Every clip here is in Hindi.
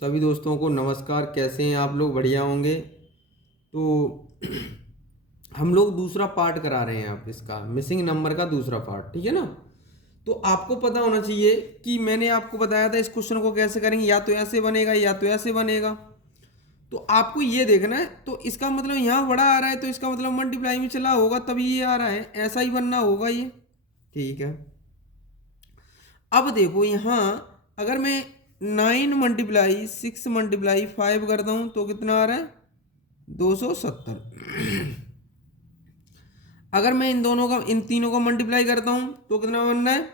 सभी दोस्तों को नमस्कार। कैसे हैं आप लोग? बढ़िया होंगे। तो हम लोग दूसरा पार्ट करा रहे हैं आप इसका मिसिंग नंबर का दूसरा पार्ट, ठीक है ना। तो आपको पता होना चाहिए कि मैंने आपको बताया था इस क्वेश्चन को कैसे करेंगे, या तो ऐसे बनेगा या तो ऐसे बनेगा। तो आपको ये देखना है। तो इसका मतलब यहाँ बड़ा आ रहा है तो इसका मतलब मल्टीप्लाई में चला होगा तभी ये आ रहा है, ऐसा ही बनना होगा ये। ठीक है, अब देखो यहाँ अगर मैं 9 × 6 × 5 करता हूँ तो कितना आ रहा है? 270। अगर मैं इन तीनों का मल्टीप्लाई करता हूँ तो कितना बन रहा है?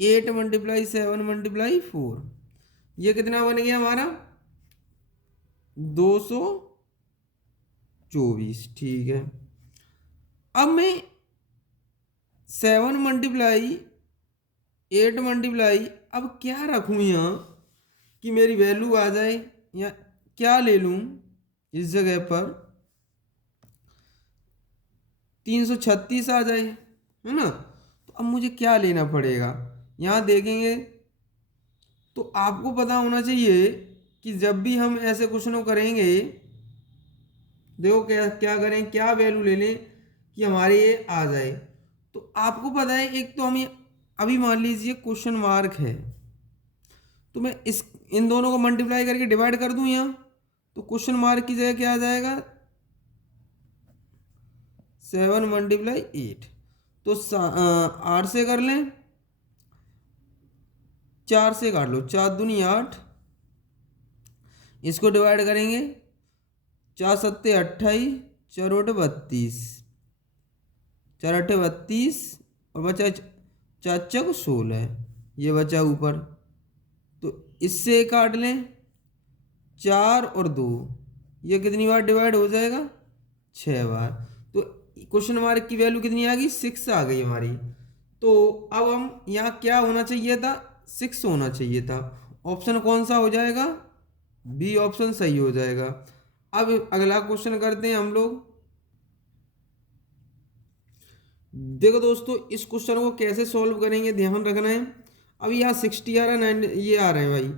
8 × 7 × 4, ये कितना बन गया हमारा? 224। ठीक है, अब मैं 7 × 8 अब क्या रखूँ यहाँ कि मेरी वैल्यू आ जाए, या क्या ले लूँ इस जगह पर? 336 आ जाए, है ना। तो अब मुझे क्या लेना पड़ेगा यहाँ देखेंगे। तो आपको पता होना चाहिए कि जब भी हम ऐसे क्वेश्चनों करेंगे, देखो क्या क्या करें, क्या वैल्यू ले लें कि हमारे ये आ जाए। तो आपको पता है, एक तो हम ये अभी मान लीजिए क्वेश्चन मार्क है, तो मैं इन दोनों को मल्टीप्लाई करके डिवाइड कर दूं यहाँ, तो क्वेश्चन मार्क की जगह क्या आ जाएगा? 7 × 8। तो 8 से कर लें, 4 से काट लो, 4 दूनी 8। इसको डिवाइड करेंगे, 4 सत्ते 28, 4 बटे 32, 4 अट्ठे 32, और बचा 4 चौक 16, ये बचा ऊपर। तो इससे काट लें, 4 और 2, ये कितनी बार डिवाइड हो जाएगा? 6 बार। तो क्वेश्चन मार्क की वैल्यू कितनी आ गई? 6 आ गई हमारी। तो अब हम यहाँ क्या होना चाहिए था? 6 होना चाहिए था। ऑप्शन कौन सा हो जाएगा? बी ऑप्शन सही हो जाएगा। अब अगला क्वेश्चन करते हैं हम लोग। देखो दोस्तों, इस क्वेश्चन को कैसे सॉल्व करेंगे ध्यान रखना है। अब यहाँ 60 आ रहा है, 9 ये आ रहा है भाई।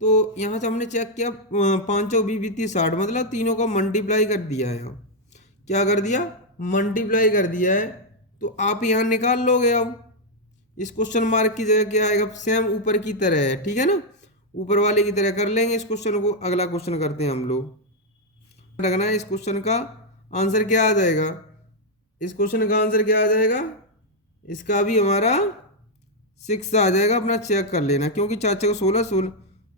तो यहाँ से हमने चेक किया, 5 और 20 60, मतलब तीनों का मल्टीप्लाई कर दिया है यहाँ। क्या कर दिया? मल्टीप्लाई कर दिया है। तो आप यहाँ निकाल लोगे। अब इस क्वेश्चन मार्क की जगह क्या आएगा? सेम ऊपर की तरह है, ठीक है ना, ऊपर वाले की तरह कर लेंगे इस क्वेश्चन को। अगला क्वेश्चन करते हैं हम लोग। रखना है इस क्वेश्चन का आंसर क्या आ जाएगा? इस क्वेश्चन का आंसर क्या आ जाएगा? इसका भी हमारा 6 आ जाएगा। अपना चेक कर लेना, क्योंकि 4 6 16,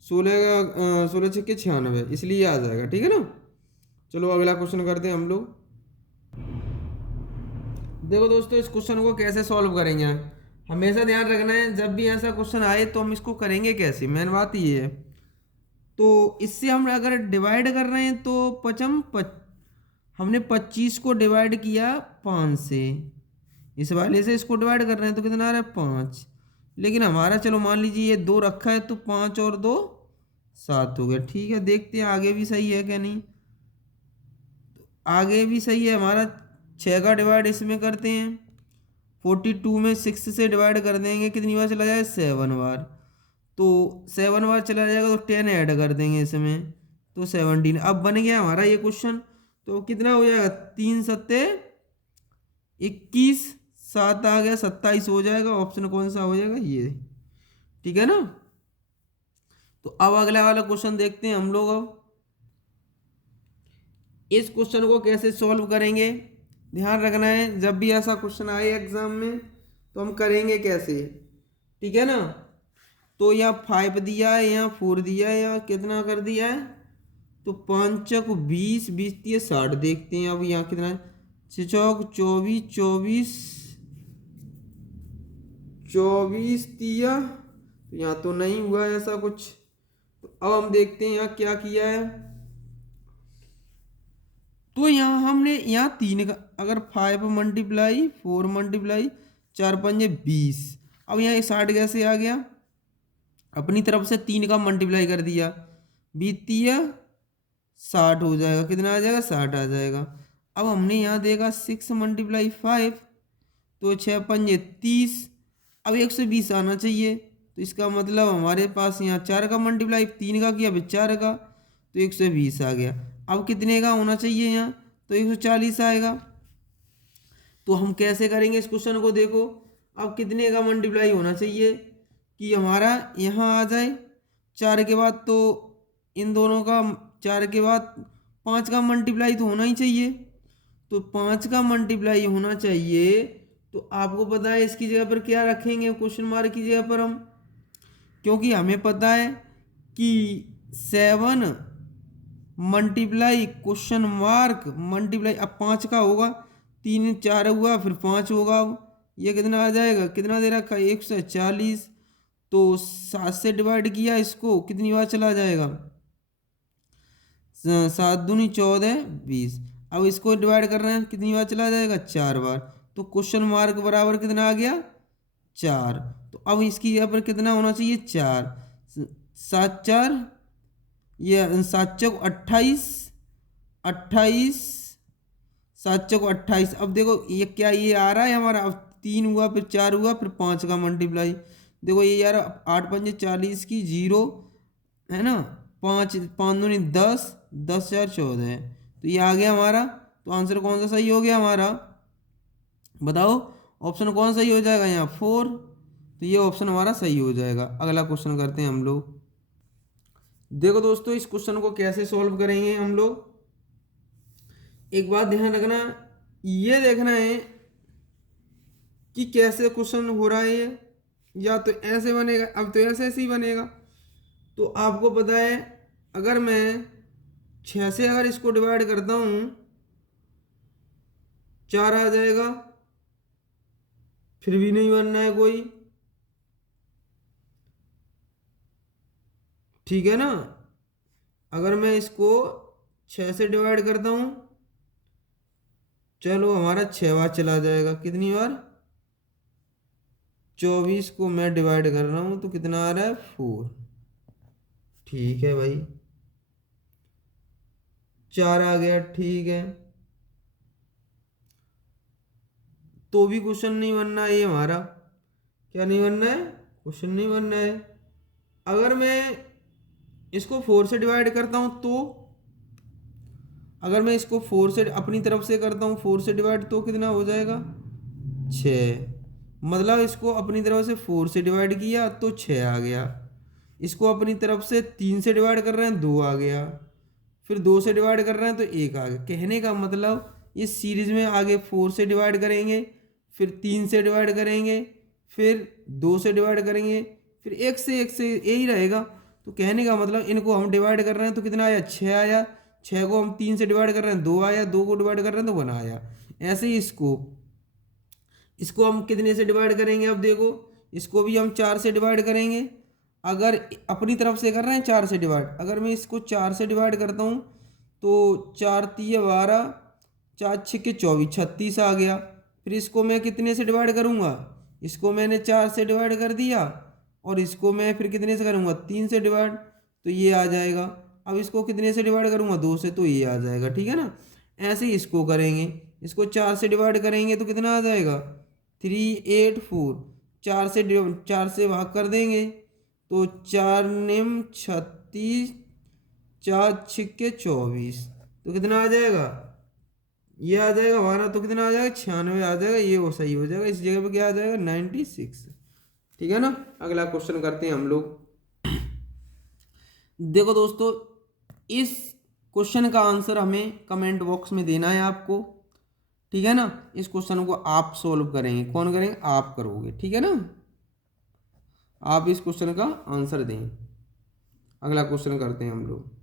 16 का 16 6 96, इसलिए आ जाएगा, ठीक है ना। चलो अगला क्वेश्चन करते हैं हम लोग। देखो दोस्तों, इस क्वेश्चन को कैसे सॉल्व करेंगे, हमेशा ध्यान रखना है जब भी ऐसा क्वेश्चन आए तो हम इसको करेंगे कैसे, मेन बात ये है। तो इससे हम अगर डिवाइड कर रहे हैं तो हमने 25 को डिवाइड किया 5 से, इस वाले से इसको डिवाइड कर रहे हैं तो कितना आ रहा है? 5। लेकिन हमारा, चलो मान लीजिए ये 2 रखा है, तो 5 और 2 7 हो गया। ठीक है, देखते हैं आगे भी सही है क्या नहीं। आगे भी सही है हमारा। 6 का डिवाइड इसमें करते हैं, 42 में 6 से डिवाइड कर देंगे, कितनी बार चला जाए? 7 बार। तो 7 बार चला जाएगा तो 10 ऐड कर देंगे इसमें, तो 17। अब बन गया हमारा ये क्वेश्चन। तो कितना हो जाएगा? 3 सत्ते 21, 7 आ गया 27 हो जाएगा। ऑप्शन कौन सा हो जाएगा? ये, ठीक है ना। तो अब अगला वाला क्वेश्चन देखते हैं हम लोग। अब इस क्वेश्चन को कैसे सॉल्व करेंगे ध्यान रखना है, जब भी ऐसा क्वेश्चन आए एग्जाम में तो हम करेंगे कैसे, ठीक है ना। तो यहाँ 5 दिया है, यहाँ 4 दिया है, यहाँ कितना कर दिया है? तो 5 चौक 20, 20 दिए 60। देखते हैं अब यहाँ कितना है? 6 चौक 24, 24, 24 दिया, तो यहाँ तो नहीं हुआ ऐसा कुछ। तो अब हम देखते हैं यहाँ क्या किया है। तो यहाँ हमने यहाँ 3 का, अगर 5 × 4 × 4 पंजे 20। अब यहाँ 60 कैसे आ गया? अपनी तरफ से 3 का मल्टीप्लाई कर दिया, 20 60 हो जाएगा। कितना आ जाएगा? 60 आ जाएगा। अब हमने यहाँ देखा 6 × 5, तो 6 पंजे 30। अब 120 आना चाहिए, तो इसका मतलब हमारे पास यहाँ 4 का मल्टीप्लाई 3 का किया, फिर 4 का, तो 120 आ गया। अब कितने का होना चाहिए यहाँ, तो 140 आएगा। तो हम कैसे करेंगे इस क्वेश्चन को, देखो अब कितने का मल्टीप्लाई होना चाहिए कि हमारा यहाँ आ जाए 4 के बाद, तो इन दोनों का 4 के बाद 5 का मल्टीप्लाई तो होना ही चाहिए, तो 5 का मल्टीप्लाई होना चाहिए। तो आपको पता है इसकी जगह पर क्या रखेंगे, क्वेश्चन मार्क की जगह पर हम, क्योंकि हमें पता है कि 7 मल्टीप्लाई क्वेश्चन मार्क मल्टीप्लाई, अब 5 का होगा, 3 4 हुआ, फिर 5 होगा, अब ये कितना आ जाएगा, कितना दे रखा है 140, तो 7 से डिवाइड किया इसको, कितनी बार चला जाएगा, 7 दूनी 14 20। अब इसको डिवाइड कर रहे हैं, कितनी बार चला जाएगा, 4 बार, तो क्वेश्चन मार्क बराबर कितना आ गया 4। तो अब इसकी जगह पर कितना होना चाहिए 4, 7 4, ये 7 चौक 28, 28, 7 चौक 28। अब देखो ये क्या, ये आ रहा है हमारा, अब 3 हुआ, फिर 4 हुआ, फिर 5 का मल्टीप्लाई, देखो ये यार 8 पंजे 40 की 0 है ना, 5 5 दूनी 10, 10 4 14 है, तो ये आ गया हमारा। तो आंसर कौन सा सही हो गया हमारा, बताओ ऑप्शन कौन सही हो जाएगा यहाँ 4, तो ये ऑप्शन हमारा सही हो जाएगा। अगला क्वेश्चन करते हैं हम लोग। देखो दोस्तों इस क्वेश्चन को कैसे सॉल्व करेंगे हम लोग, एक बात ध्यान रखना, ये देखना है कि कैसे क्वेश्चन हो रहा है ये, या तो ऐसे बनेगा, अब तो ऐसे ऐसे ही बनेगा। तो आपको पता है अगर मैं 6 से अगर इसको डिवाइड करता हूँ 4 आ जाएगा, फिर भी नहीं बनना है कोई, ठीक है ना। अगर मैं इसको 6 से डिवाइड करता हूँ, चलो हमारा 6 बार चला जाएगा, कितनी बार, 24 को मैं डिवाइड कर रहा हूँ तो कितना आ रहा है 4, ठीक है भाई, 4 आ गया, ठीक है, तो भी क्वेश्चन नहीं बनना है ये हमारा, क्या नहीं बनना है, क्वेश्चन नहीं बनना है। अगर मैं इसको 4 से डिवाइड करता हूँ तो, अगर मैं इसको 4 से अपनी तरफ से करता हूँ 4 से डिवाइड, तो कितना हो जाएगा 6, मतलब इसको अपनी तरफ से 4 से डिवाइड किया तो 6 आ गया, इसको अपनी तरफ से 3 से डिवाइड कर रहे हैं 2 आ गया, फिर 2 से डिवाइड कर रहे हैं तो 1 आ गया। कहने का मतलब इस सीरीज में आगे 4 से डिवाइड करेंगे, फिर 3 से डिवाइड करेंगे, फिर 2 से डिवाइड करेंगे, फिर 1 से यही रहेगा। तो कहने का मतलब इनको हम डिवाइड कर रहे हैं तो कितना आया 6 आया, 6 को हम 3 से डिवाइड कर रहे हैं 2 आया, 2 को डिवाइड कर रहे हैं तो 1 आया। ऐसे ही इसको हम कितने से डिवाइड करेंगे, अब देखो इसको भी हम 4 से डिवाइड करेंगे, अगर अपनी तरफ से कर रहे हैं 4 से डिवाइड, अगर मैं इसको 4 से डिवाइड करता हूँ तो 4 3 12, 4 6 24, 36 आ गया। फिर इसको मैं कितने से डिवाइड करूँगा, इसको मैंने 4 से डिवाइड कर दिया, और इसको मैं फिर कितने से करूँगा 3 से डिवाइड, तो ये आ जाएगा। अब इसको कितने से डिवाइड करूँगा 2 से, तो ये आ जाएगा, ठीक है ना। ऐसे ही इसको करेंगे, इसको 4 से डिवाइड करेंगे तो कितना आ जाएगा 3 8 4, 4 से भाग कर देंगे तो 4 निम 36, 4 छिक्के 24, तो कितना आ जाएगा, ये आ जाएगा हमारा, तो कितना आ जाएगा 96 आ जाएगा, ये वो सही हो जाएगा, इस जगह पे क्या आ जाएगा 96, ठीक है ना। अगला क्वेश्चन करते हैं हम लोग। देखो दोस्तों इस क्वेश्चन का आंसर हमें कमेंट बॉक्स में देना है आपको, ठीक है ना। इस क्वेश्चन को आप सोल्व करेंगे, कौन करेंगे, आप करोगे, ठीक है ना। आप इस क्वेश्चन का आंसर दें। अगला क्वेश्चन करते हैं हम लोग।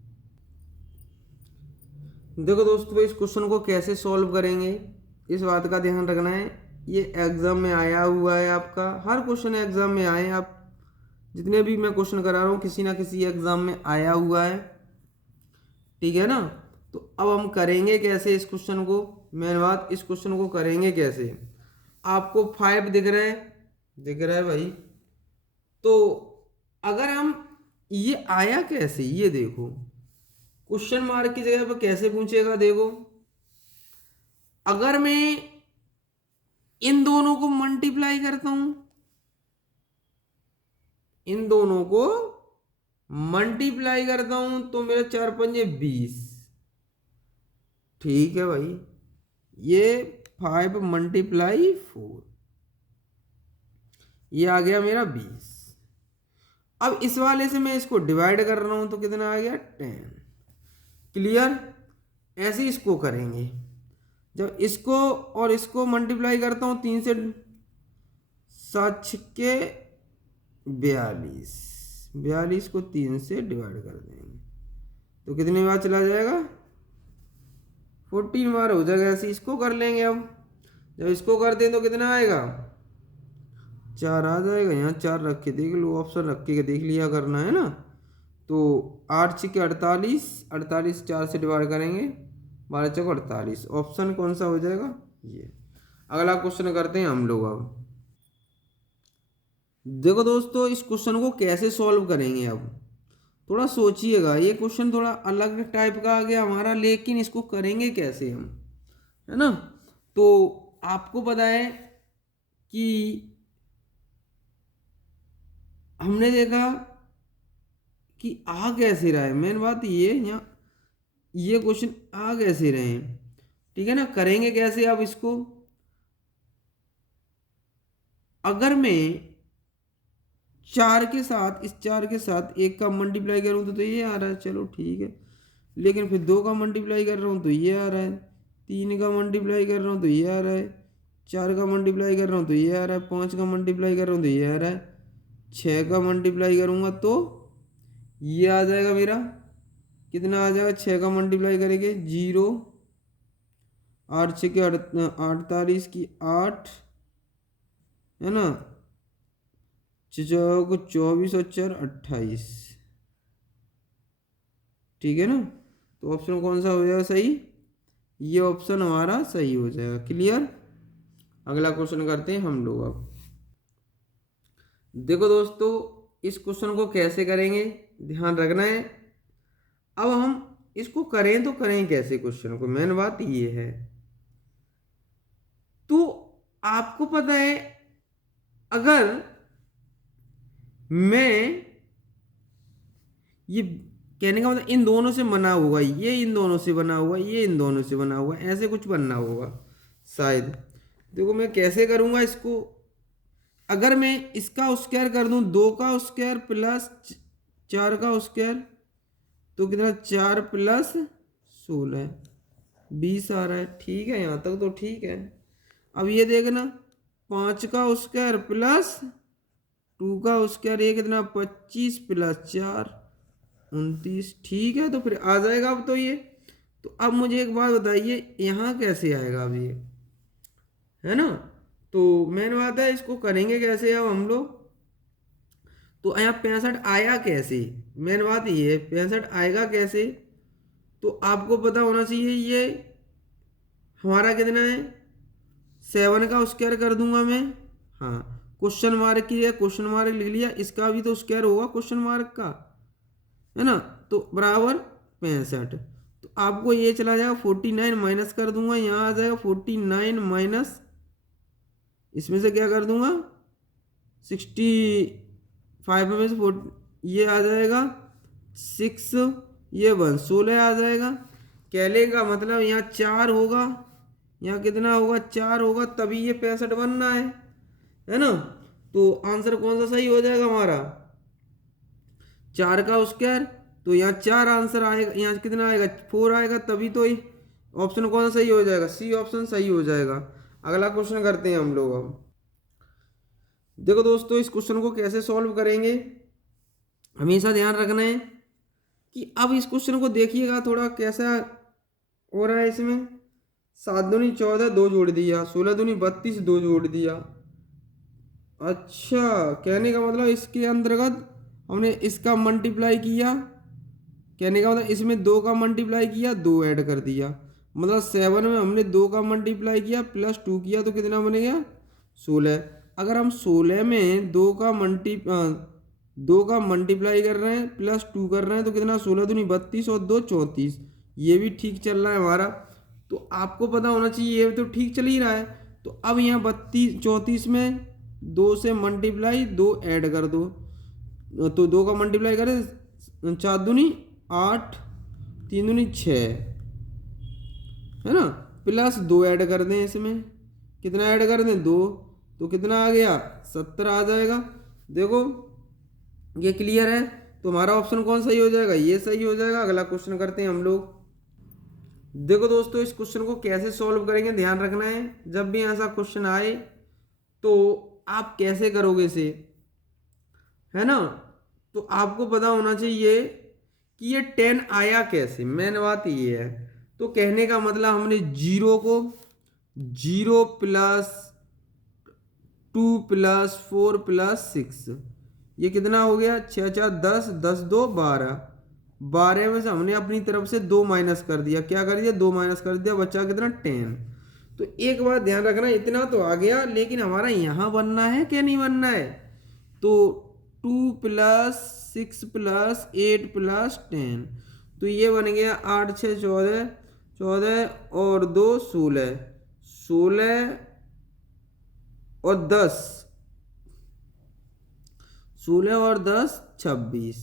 देखो दोस्तों इस क्वेश्चन को कैसे सॉल्व करेंगे, इस बात का ध्यान रखना है, ये एग्जाम में आया हुआ है, आपका हर क्वेश्चन एग्जाम में आए, आप जितने भी मैं क्वेश्चन करा रहा हूँ किसी ना किसी एग्जाम में आया हुआ है, ठीक है ना। तो अब हम करेंगे कैसे इस क्वेश्चन को, मेन बात इस क्वेश्चन को करेंगे कैसे। आपको 5 दिख रहा है, दिख रहा है भाई, तो अगर हम ये आया कैसे, ये देखो क्वेश्चन मार्क की जगह पर कैसे पूछेगा, देखो अगर मैं इन दोनों को मल्टीप्लाई करता हूं इन दोनों को मल्टीप्लाई करता हूं तो मेरा 4×5 = 20। ठीक है भाई, ये 5×4 ये आ गया मेरा 20। अब इस वाले से मैं इसको डिवाइड कर रहा हूं तो कितना आ गया 10। क्लियर। ऐसे इसको करेंगे, जब इसको और इसको मल्टीप्लाई करता हूं 3 से 7×42, 42 को 3 से डिवाइड कर देंगे तो कितनी बार चला जाएगा 14 बार हो जाएगा। ऐसे इसको कर लेंगे। अब जब इसको करते हैं तो कितना आएगा 4 आ जाएगा। यहाँ 4 रख के देख लो, ऑप्शन रख के देख लिया करना है ना। तो 8×6 = 48, 4 से डिवाइड करेंगे 12×4 = 48। ऑप्शन कौन सा हो जाएगा ये। अगला क्वेश्चन करते हैं हम लोग। अब देखो दोस्तों, इस क्वेश्चन को कैसे सॉल्व करेंगे। अब थोड़ा सोचिएगा, ये क्वेश्चन थोड़ा अलग टाइप का आ गया हमारा, लेकिन इसको करेंगे कैसे हम, है ना। तो आपको पता है कि हमने देखा कि आ कैसे रहा है। मेन बात ये यहाँ ये क्वेश्चन आ कैसे रहे हैं, ठीक है ना। करेंगे कैसे अब इसको। अगर मैं 4 के साथ, इस 4 के साथ 1 का मल्टीप्लाई करूँ तो ये आ रहा है, चलो ठीक है। लेकिन फिर 2 का मल्टीप्लाई कर रहा हूँ तो ये आ रहा है, 3 का मल्टीप्लाई कर रहा हूँ तो ये आ रहा है, 4 का मल्टीप्लाई कर रहा हूँ तो ये आ रहा है, 5 का मल्टीप्लाई कर रहा हूँ तो ये आ रहा है, 6 का मल्टीप्लाई करूँगा तो ये आ जाएगा मेरा। कितना आ जाएगा 6 का मल्टीप्लाई करेंगे 0, 8×6 = 48 की 8, है ना, 24 और 4 = 28। ठीक है ना। तो ऑप्शन कौन सा हो जाएगा सही, ये ऑप्शन हमारा सही हो जाएगा। क्लियर। अगला क्वेश्चन करते हैं हम लोग। अब देखो दोस्तों, इस क्वेश्चन को कैसे करेंगे ध्यान रखना है। अब हम इसको करें तो करें कैसे क्वेश्चन को, मेन बात ये है। तो आपको पता है, अगर मैं ये कहने का मतलब इन दोनों से बना होगा, ये इन दोनों से बना होगा, ये इन दोनों से बना होगा, ऐसे कुछ बनना होगा शायद। देखो मैं कैसे करूँगा इसको। अगर मैं इसका स्क्वायर कर दूं 2 का स्क्वायर प्लस 4 का स्क्वायर तो कितना 4 + 16 20 आ रहा है। ठीक है, यहाँ तक तो ठीक है। अब ये देखना 5 का स्क्वायर प्लस 2 का स्क्वायर ये कितना 25 + 4 29। ठीक है, तो फिर आ जाएगा अब तो ये। तो अब मुझे एक बात बताइए, यहाँ कैसे आएगा अब ये, है ना। तो मेन बात है इसको करेंगे कैसे अब हम लोग। तो यहाँ 65 आया कैसे, मेन बात ये है 65 आएगा कैसे। तो आपको पता होना चाहिए ये हमारा कितना है 7 का स्क्वायर कर दूंगा मैं। हाँ, क्वेश्चन मार्क की है, क्वेश्चन मार्क लिख लिया, इसका भी तो स्क्वायर होगा क्वेश्चन मार्क का, है ना। तो बराबर 65। तो आपको ये चला जाएगा 49 माइनस कर दूंगा, यहाँ आ जाएगा 49 माइनस, इसमें से क्या कर दूंगा 65 में से 4 ये आ जाएगा 6, ये 1 16 आ जाएगा। कहने का मतलब यहाँ 4 होगा, यहाँ कितना होगा 4 होगा, तभी ये 65 बनना है ना। तो आंसर कौन सा सही हो जाएगा हमारा 4 का स्क्वायर। तो यहाँ 4 आंसर आएगा, यहाँ कितना आएगा 4 आएगा, तभी तो ये ऑप्शन कौन सा सही हो जाएगा, सी ऑप्शन सही हो जाएगा। अगला क्वेश्चन करते हैं हम लोग। अब देखो दोस्तों, इस क्वेश्चन को कैसे सॉल्व करेंगे हमेशा ध्यान रखना है कि अब इस क्वेश्चन को देखिएगा थोड़ा कैसा हो रहा है। इसमें 7 दूनी 14 2 जोड़ दिया, 16 दूनी 32 2 जोड़ दिया। अच्छा, कहने का मतलब इसके अंतर्गत हमने इसका मल्टीप्लाई किया, कहने का मतलब इसमें 2 का मल्टीप्लाई किया, 2 ऐड कर दिया, मतलब 7 में हमने 2 का मल्टीप्लाई किया प्लस 2 किया तो कितना बनेगा 16। अगर हम 16 में 2 का मल्टीप्लाई कर रहे हैं प्लस 2 कर रहे हैं तो कितना 16 दूनी 32 और 2 34, ये भी ठीक चल रहा है हमारा। तो आपको पता होना चाहिए ये तो ठीक चल ही रहा है। तो अब यहाँ 32 34 में 2 से मल्टीप्लाई 2 ऐड कर दो, तो 2 का मल्टीप्लाई करें, 4 दूनी 8, 3 दूनी 6, है ना, प्लस 2 ऐड कर दें इसमें, कितना ऐड कर दें 2, तो कितना आ गया 70 आ जाएगा। देखो ये क्लियर है, तो हमारा ऑप्शन कौन सही हो जाएगा, ये सही हो जाएगा। अगला क्वेश्चन करते हैं हम लोग। देखो दोस्तों इस क्वेश्चन को कैसे सॉल्व करेंगे ध्यान रखना है, जब भी ऐसा क्वेश्चन आए तो आप कैसे करोगे इसे, है ना। तो आपको पता होना चाहिए कि ये 10 आया कैसे, मेन बात ये है। तो कहने का मतलब हमने 0 को 0 प्लस 2 प्लस 4 प्लस 6, ये कितना हो गया 6 4 10, 10 2 12, 12 में से हमने अपनी तरफ से 2 माइनस कर दिया, क्या कर दिया 2 माइनस कर दिया, बचा कितना 10। तो एक बात ध्यान रखना, इतना तो आ गया, लेकिन हमारा यहाँ बनना है क्या नहीं बनना है। तो 2 प्लस 6 प्लस 8 प्लस 10, तो ये बन गया 8 6 14, 14 और 2 16, 16 और 10, 16 और 10 26,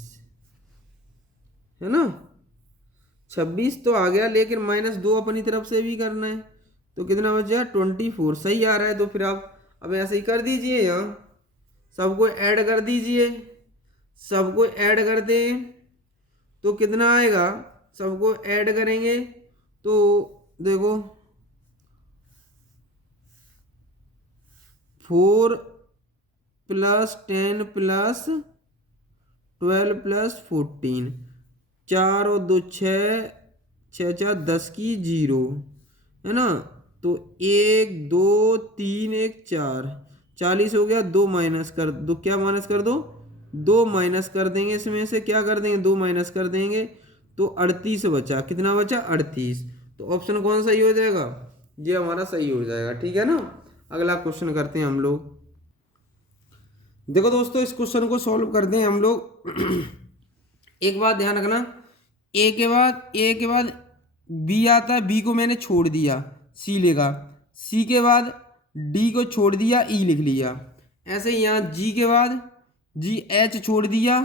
है ना। 26 तो आ गया, लेकिन -2 अपनी तरफ से भी करना है, तो कितना बच जाएगा 24, सही आ रहा है। तो फिर आप अब ऐसे ही कर दीजिए, यहाँ सबको ऐड कर दीजिए, सबको ऐड कर दें तो कितना आएगा, सबको ऐड करेंगे तो देखो 4 प्लस 10 प्लस 12 प्लस 14, 4 और 2 6, 6 4 10 की 0, है ना। तो 1 2 3 1 4, 40 हो गया, 2 माइनस कर दो, क्या माइनस कर दो 2 माइनस कर देंगे, इसमें से क्या कर देंगे 2 माइनस कर देंगे, तो 38 बचा, कितना बचा 38। तो ऑप्शन कौन सही हो जाएगा, ये हमारा सही हो जाएगा, ठीक है ना। अगला क्वेश्चन करते हैं हम लोग। देखो दोस्तों इस क्वेश्चन को सॉल्व करते हैं हम लोग। एक बात ध्यान रखना, ए के बाद बी आता है, बी को मैंने छोड़ दिया, सी लेगा, सी के बाद डी को छोड़ दिया, ई लिख लिया। ऐसे ही यहाँ जी के बाद जी एच छोड़ दिया,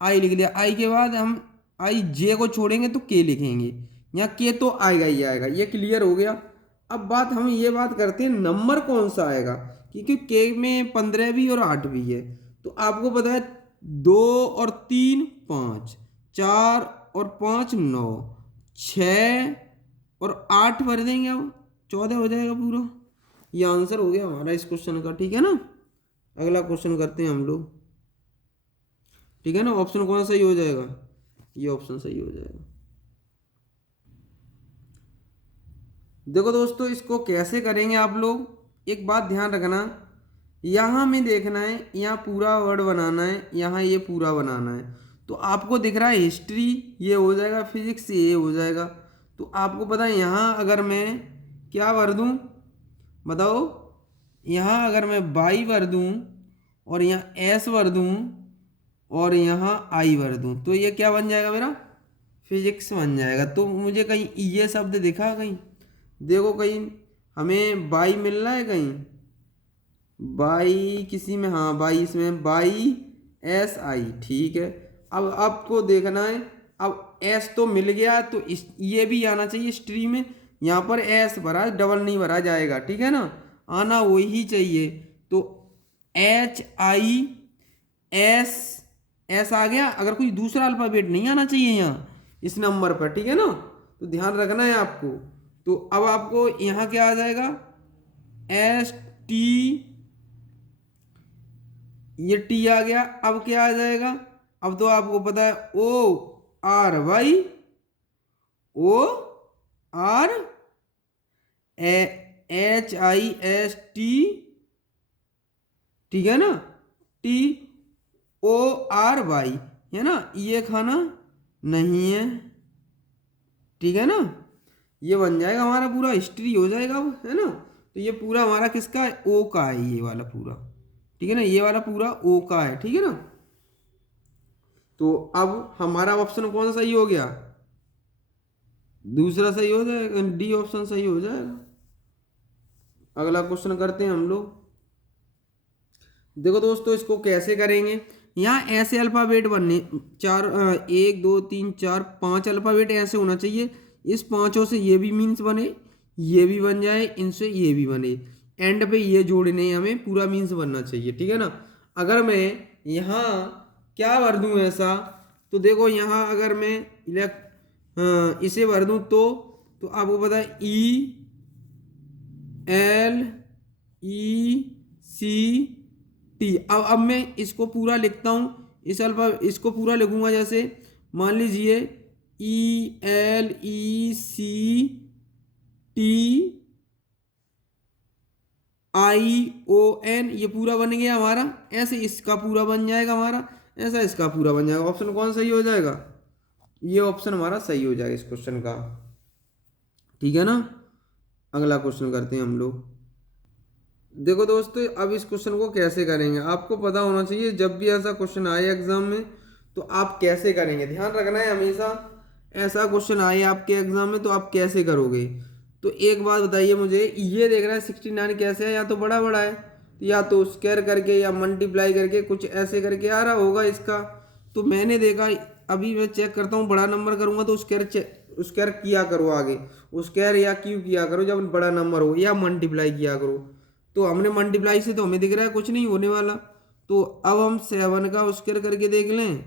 आई लिख लिया, आई के बाद हम आई जे को छोड़ेंगे तो के लिखेंगे, यहाँ के तो आएगा ही आएगा, ये क्लियर हो गया। अब बात हम ये बात करते हैं नंबर कौन सा आएगा, क्योंकि के में 15 भी और 8 भी है। तो आपको पता है 2 और 3 5, 4 और 5 9, 6 और 8 भर देंगे, अब 14 हो जाएगा पूरा। ये आंसर हो गया हमारा इस क्वेश्चन का, ठीक है ना। अगला क्वेश्चन करते हैं हम लोग, ठीक है ना। ऑप्शन कौन सा सही हो जाएगा, ये ऑप्शन सही हो जाएगा। देखो दोस्तों इसको कैसे करेंगे आप लोग, एक बात ध्यान रखना, यहाँ में देखना है, यहाँ पूरा वर्ड बनाना है, यहाँ ये पूरा बनाना है। तो आपको दिख रहा है हिस्ट्री, ये हो जाएगा, फिजिक्स ये हो जाएगा। तो आपको पता है यहाँ अगर मैं क्या भर दूँ बताओ, यहाँ अगर मैं बाई भर दूँ और यहाँ एस भर दूँ और यहाँ आई भर दूँ, तो ये क्या बन जाएगा मेरा फिजिक्स बन जाएगा। तो मुझे कहीं ये शब्द दिखा, कहीं देखो, कहीं हमें बाई मिल रहा है, कहीं बाई किसी में, हाँ बाई इसमें, बाई एस आई, ठीक है। अब आपको देखना है, अब एस तो मिल गया, तो इस ये भी आना चाहिए स्ट्रीम में, यहाँ पर एस भरा, डबल नहीं भरा जाएगा, ठीक है ना, आना वही चाहिए। तो एच आई एस, एस आ गया, अगर कोई दूसरा अल्फाबेट नहीं आना चाहिए यहाँ इस नंबर पर, ठीक है ना, तो ध्यान रखना है आपको। तो अब आपको यहाँ क्या आ जाएगा एस टी, ये टी आ गया, अब क्या आ जाएगा, अब तो आपको पता है O R Y, O R H I S T, ठीक है ना, टी ओ आर वाई, है ना, ये खाना नहीं है, ठीक है ना। ये बन जाएगा हमारा पूरा हिस्ट्री हो जाएगा अब, है ना। तो ये पूरा हमारा किसका है, ओ का है, ये वाला पूरा, ठीक है ना, ये वाला पूरा ओ का है, ठीक है ना। तो अब हमारा ऑप्शन कौन सा सही हो गया, दूसरा सही हो जाएगा, डी ऑप्शन सही हो जाएगा। अगला क्वेश्चन करते हैं हम लोग। देखो दोस्तों इसको कैसे करेंगे, यहाँ ऐसे अल्फ़ाबेट बनने चार 1 2 3 4 5 अल्फ़ाबेट ऐसे होना चाहिए। इस पांचों से ये भी मीन्स बने, ये भी बन जाए, इनसे ये भी बने, एंड पे ये जोड़ने हमें पूरा मीन्स बनना चाहिए, ठीक है ना। अगर मैं यहाँ क्या भर दूँ ऐसा, तो देखो यहाँ अगर मैं इसे भर दूँ तो आपको पता है ELECT। अब मैं इसको पूरा लिखता हूँ, इसको पूरा लिखूंगा जैसे मान लीजिए ELECTION, ये पूरा बन गया हमारा। ऐसे इसका पूरा बन जाएगा हमारा, ऐसा इसका पूरा बन जाएगा। ऑप्शन कौन सही हो जाएगा? ये ऑप्शन हमारा सही हो जाएगा इस क्वेश्चन का, ठीक है ना। अगला क्वेश्चन करते हैं हम लोग। देखो दोस्तों, अब इस क्वेश्चन को कैसे करेंगे आपको पता होना चाहिए। जब भी ऐसा क्वेश्चन आए एग्जाम में तो आप कैसे करेंगे, ध्यान रखना है हमेशा। ऐसा क्वेश्चन आए आपके एग्जाम में तो आप कैसे करोगे। तो एक बात बताइए मुझे, ये देख रहा है 69 कैसे है, या तो बड़ा बड़ा है, या तो स्क्वायर करके या मल्टीप्लाई करके कुछ ऐसे करके आ रहा होगा इसका। तो मैंने देखा, अभी मैं चेक करता हूँ, बड़ा नंबर करूँगा तो स्क्वायर किया करो आगे, स्क्वायर या क्यू किया करो जब बड़ा नंबर हो, या मल्टीप्लाई किया करो। तो हमने मल्टीप्लाई से तो हमें दिख रहा है कुछ नहीं होने वाला। तो अब हम 7 का स्क्वायर करके देख लें,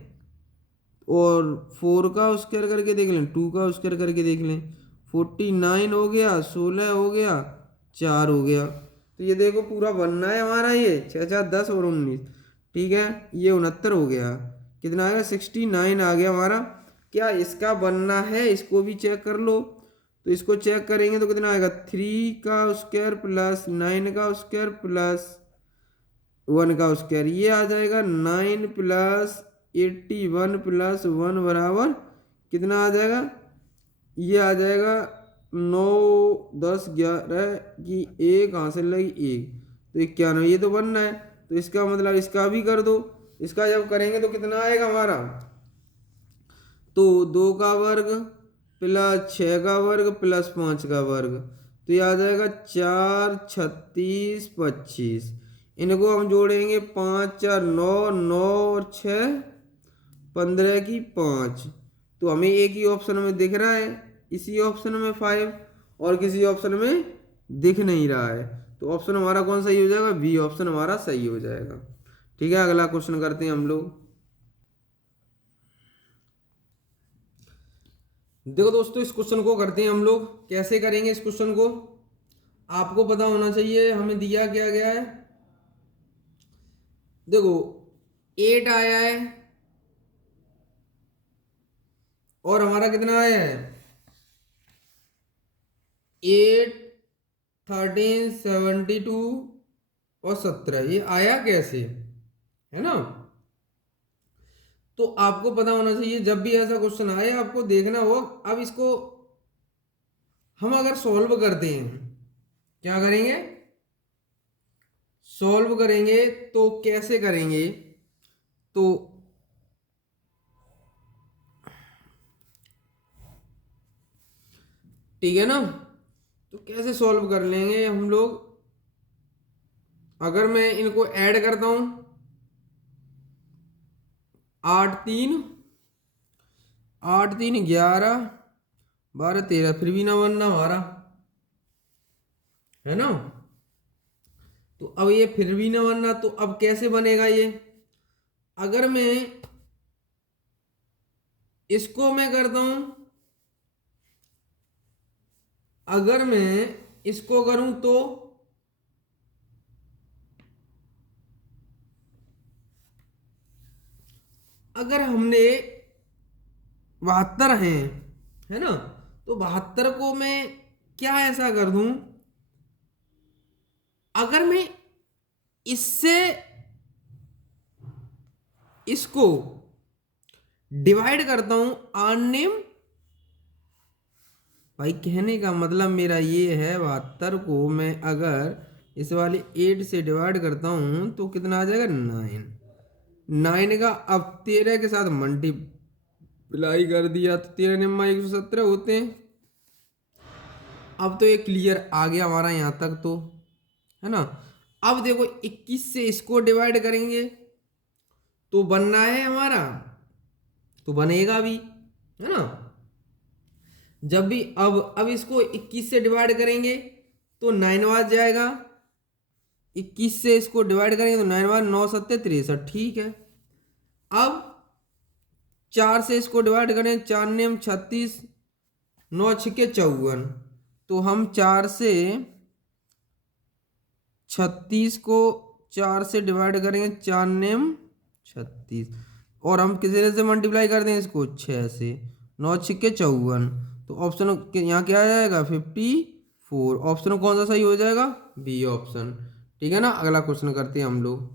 और 4 का स्क्वायर करके देख लें, 2 का स्क्वायर करके देख लें। 49 हो गया, 16 हो गया, 4 हो गया। तो ये देखो पूरा बनना है हमारा, ये 6 4 10 और 19, ठीक है। ये 69 हो गया, कितना आएगा 69 आ गया हमारा। क्या इसका बनना है, इसको भी चेक कर लो। तो इसको चेक करेंगे तो कितना आएगा, 3 का स्क्वायर प्लस 9 का स्क्वायर प्लस 1 का स्क्वायर, ये आ जाएगा 9 प्लस 81 प्लस 1 बराबर कितना आ जाएगा, ये आ जाएगा 9 10 11 की 1 कहाँ से लगी 1, तो 91, ये तो बनना है। तो इसका मतलब इसका भी कर दो। इसका जब करेंगे तो कितना आएगा हमारा, तो 2 का वर्ग प्लस 6 का वर्ग प्लस 5 का वर्ग, तो ये आ जाएगा 4 36 25। इनको हम जोड़ेंगे 5 4 9 9 और 6 15 की 5। तो हमें एक ही ऑप्शन में दिख रहा है, इसी ऑप्शन में 5, और किसी ऑप्शन में दिख नहीं रहा है। तो ऑप्शन हमारा कौन सही हो जाएगा, बी ऑप्शन हमारा सही हो जाएगा, ठीक है। अगला क्वेश्चन करते हैं हम लोग। देखो दोस्तों, इस क्वेश्चन को करते हैं हम लोग। कैसे करेंगे इस क्वेश्चन को, आपको पता होना चाहिए। हमें दिया क्या गया है, देखो 8 आया है, और हमारा कितना आया है 8 13 72 और 17। ये आया कैसे, है ना। तो आपको पता होना चाहिए, जब भी ऐसा क्वेश्चन आए आपको देखना होगा। अब इसको हम अगर सॉल्व करते हैं, क्या करेंगे, सॉल्व करेंगे तो कैसे करेंगे, तो ठीक है ना। तो कैसे सॉल्व कर लेंगे हम लोग, अगर मैं इनको ऐड करता हूं 8 3 8 3 11 12 13, फिर भी ना बनना हमारा, है ना। तो अब ये फिर भी ना बनना, तो अब कैसे बनेगा ये, अगर मैं इसको मैं करता हूं, अगर मैं इसको करूं तो अगर हमने 72 है ना, तो 72 को मैं क्या ऐसा कर दूं, अगर मैं इससे इसको डिवाइड करता हूं अननेम, भाई कहने का मतलब मेरा ये है 72 को मैं अगर इस वाले 8 से डिवाइड करता हूं तो कितना आ जाएगा 9 का। अब 13 के साथ मल्टीप्लाई कर दिया तो 13 निम्मा 117 होते हैं। अब तो ये क्लियर आ गया हमारा यहाँ तक, तो है ना। अब देखो 21 से इसको डिवाइड करेंगे तो बनना है हमारा, तो बनेगा भी, है ना। जब भी अब इसको 21 से डिवाइड करेंगे तो 9 बार जाएगा, 21 से इसको डिवाइड करेंगे तो 9 बार 9 सत्ते 63, ठीक है। अब 4 से इसको डिवाइड करें, 4 नेम 36, 9 छिके 54, तो हम 4 से 36 को 4 से डिवाइड करेंगे, 4 नेम 36, और हम किसी से मल्टीप्लाई कर दें इसको 6 से, 9 छिके 54, तो ऑप्शन यहाँ क्या आ जाएगा 54। ऑप्शन कौन सा सही हो जाएगा, बी ऑप्शन, ठीक है ना। अगला क्वेश्चन करते हैं हम लोग।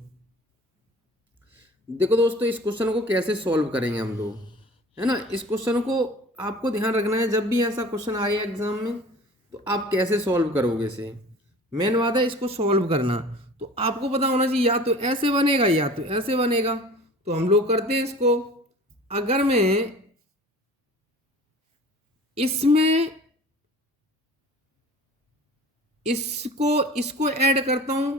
देखो दोस्तों इस क्वेश्चन को कैसे सॉल्व करेंगे हम लोग, है ना। इस क्वेश्चन को आपको ध्यान रखना है, जब भी ऐसा क्वेश्चन आए एग्जाम में तो आप कैसे सॉल्व करोगे इसे, मेन बात है इसको सॉल्व करना। तो आपको पता होना चाहिए या तो ऐसे बनेगा या तो ऐसे बनेगा। तो हम लोग करते हैं इसको, अगर मैं इसमें इसको ऐड करता हूं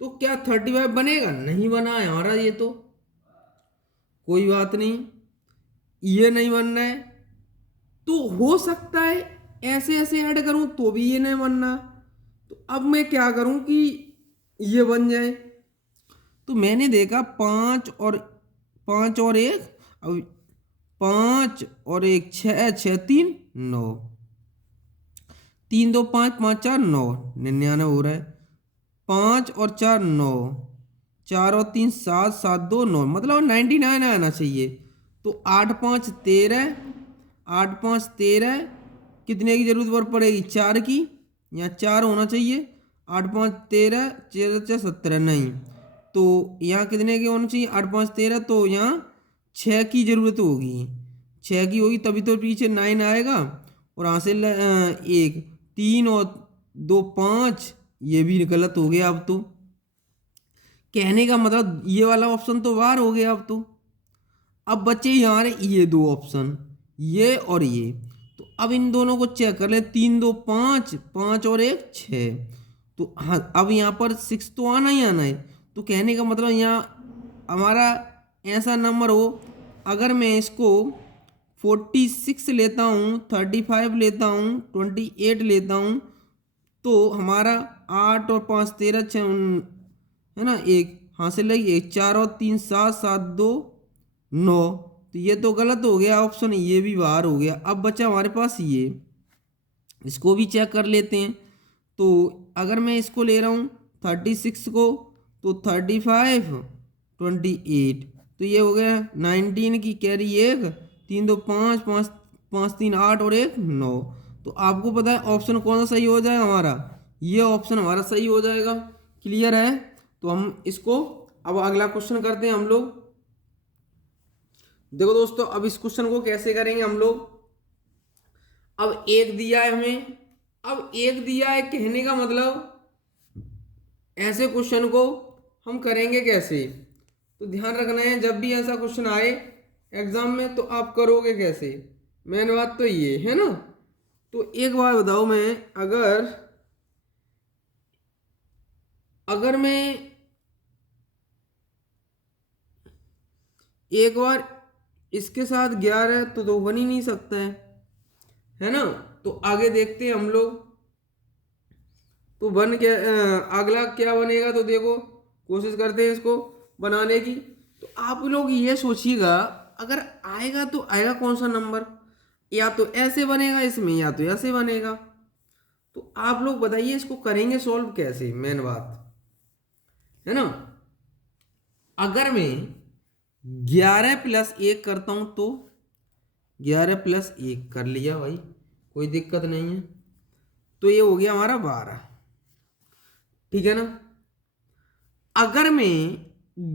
तो क्या 35 बनेगा, नहीं बना है हमारा ये, तो कोई बात नहीं, ये नहीं बनना है। तो हो सकता है ऐसे ऐसे ऐड करूं तो भी ये नहीं बनना, तो अब मैं क्या करूं कि ये बन जाए। तो मैंने देखा 5 और 1, अब 5 और 1 6, 6 3 9, 3 2 5, 5 4 9, 99 हो रहा है। 5 और 4 9, 4 और 3 7, 7 2 9, मतलब 99 आना चाहिए। तो 8 5 13, 8 5 13, कितने की जरूरत पड़ेगी, 4 की, यहाँ 4 होना चाहिए। 8 5 13, 4 4 17, नहीं, तो यहाँ कितने की होना चाहिए, 8 5 13, तो यहाँ 6 की जरूरत होगी, 6 की होगी तभी तो पीछे 9 आएगा। और यहाँ से 1 3 और 2 5, ये भी गलत हो गया। अब तो कहने का मतलब ये वाला ऑप्शन तो बाहर हो गया। अब तो अब बच्चे यहाँ ये 2 ऑप्शन, ये और ये, तो अब इन दोनों को चेक कर ले, 3 2 5, 5 और 1 6, तो हाँ अब यहाँ पर 6 तो आना ही आना है। तो कहने का मतलब यहाँ हमारा ऐसा नंबर हो, अगर मैं इसको 46 लेता हूँ, 35 लेता हूँ, 28 लेता हूँ, तो हमारा 8 और 5 13 6, है ना, एक हासिल लगी, 1 4 और 3 7, 7 2 9, तो ये तो गलत हो गया ऑप्शन, ये भी बाहर हो गया। अब बचा हमारे पास ये, इसको भी चेक कर लेते हैं। तो अगर मैं इसको ले रहा हूँ 36 को, तो 35 28, तो ये हो गया 19 की कैरी 1, 3 2 5, 5 5 3 8 और 1 9। तो आपको पता है ऑप्शन कौन सा सही हो जाएगा हमारा, ये ऑप्शन हमारा सही हो जाएगा। क्लियर है। तो हम इसको अब अगला क्वेश्चन करते हैं हम लोग। देखो दोस्तों अब इस क्वेश्चन को कैसे करेंगे हम लोग। अब 1 दिया है हमें, अब 1 दिया है, कहने का मतलब ऐसे क्वेश्चन को हम करेंगे कैसे, तो ध्यान रखना है जब भी ऐसा क्वेश्चन आए एग्जाम में तो आप करोगे कैसे, मेन बात तो ये है ना। तो एक बात बताओ, मैं अगर मैं एक बार इसके साथ 11 तो बन ही नहीं सकता है ना। तो आगे देखते हैं हम लोग, तो बन क्या अगला क्या बनेगा, तो देखो कोशिश करते हैं इसको बनाने की। तो आप लोग ये सोचिएगा अगर आएगा तो आएगा कौन सा नंबर, या तो ऐसे बनेगा इसमें या तो ऐसे बनेगा। तो आप लोग बताइए इसको करेंगे सॉल्व कैसे, मेन बात है ना। अगर मैं 11 प्लस 1 करता हूं तो 11 प्लस 1 कर लिया भाई, कोई दिक्कत नहीं है, तो ये हो गया हमारा 12, ठीक है ना। अगर मैं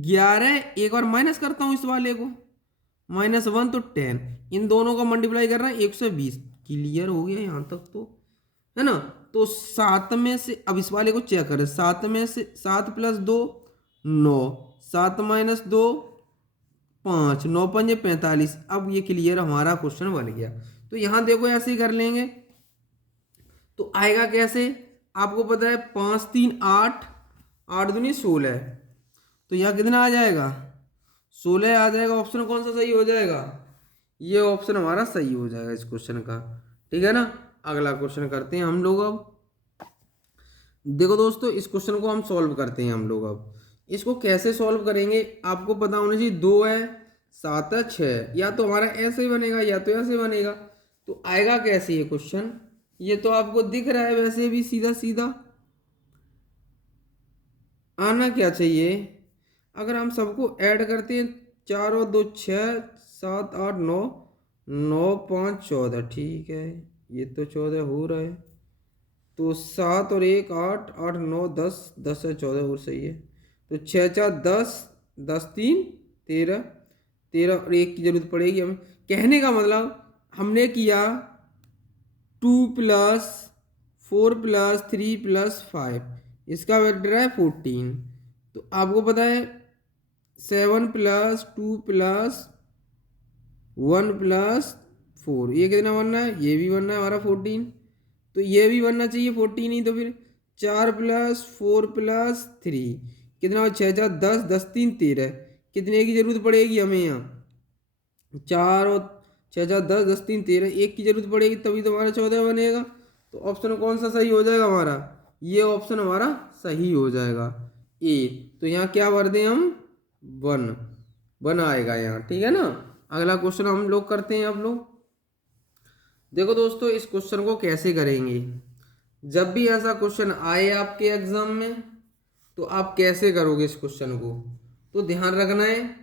11 एक बार माइनस करता हूं इस वाले को, -1 तो 10, इन दोनों का मल्टीप्लाई करना है 120, क्लियर हो गया यहां तक तो, है ना। तो 7 में से अब इस वाले को चेक करें, 7 में से 7 प्लस 2 9, 7 माइनस 2 5, 9 5 45। अब ये क्लियर हमारा क्वेश्चन बन गया। तो यहाँ देखो ऐसे ही कर लेंगे, तो आएगा कैसे, आपको पता है 5 3 8, 8 दूनी 16, तो यहाँ कितना आ जाएगा 16 आ जाएगा। ऑप्शन कौन सा सही हो जाएगा? ये ऑप्शन हमारा सही हो जाएगा इस क्वेश्चन का। ठीक है ना। अगला क्वेश्चन करते हैं हम लोग अब। देखो दोस्तों, इस क्वेश्चन को हम सॉल्व करते हैं हम लोग अब। इसको कैसे सॉल्व करेंगे आपको पता होना चाहिए। 2 है, 7 है, 6 है। या तो हमारा ऐसे ही बनेगा या तो ऐसे बनेगा। तो आएगा कैसे ये क्वेश्चन? ये तो आपको दिख रहा है वैसे भी सीधा सीधा। आना क्या चाहिए? अगर हम सबको ऐड करते हैं, 4 और 2 6, 7 8 9, 9 5 14, ठीक है। ये तो 14 हो रहा है। तो 7 और 1 8, 8 9 10, 10 है 14 और सही है। तो 6 4 10, 10 3 13, 13 और 1 की जरूरत पड़ेगी हमें। कहने का मतलब हमने किया 2 प्लस 4 प्लस 3 प्लस 5, इसका वेक्टर है 14। तो आपको पता है 7 प्लस 2 प्लस 1 प्लस 4, ये कितना बनना है? ये भी बनना है हमारा 14। तो ये भी बनना चाहिए 14 ही। तो फिर 4 प्लस 4 प्लस 3 कितना? 6 4 10, 10 3 13, कितने की जरूरत पड़ेगी हमें यहाँ? 4 और 6 4 10, 10 3 13, 1 की जरूरत पड़ेगी, तभी तो हमारा 14 बनेगा। तो ऑप्शन कौन सा सही हो जाएगा हमारा? ये ऑप्शन हमारा सही हो जाएगा, ए। तो यहाँ क्या भर दें हम? 1 1 आएगा यहाँ। ठीक है ना। अगला क्वेश्चन हम लोग करते हैं अब लोग। देखो दोस्तों, इस क्वेश्चन को कैसे करेंगे। जब भी ऐसा क्वेश्चन आए आपके एग्जाम में, तो आप कैसे करोगे इस क्वेश्चन को, तो ध्यान रखना है।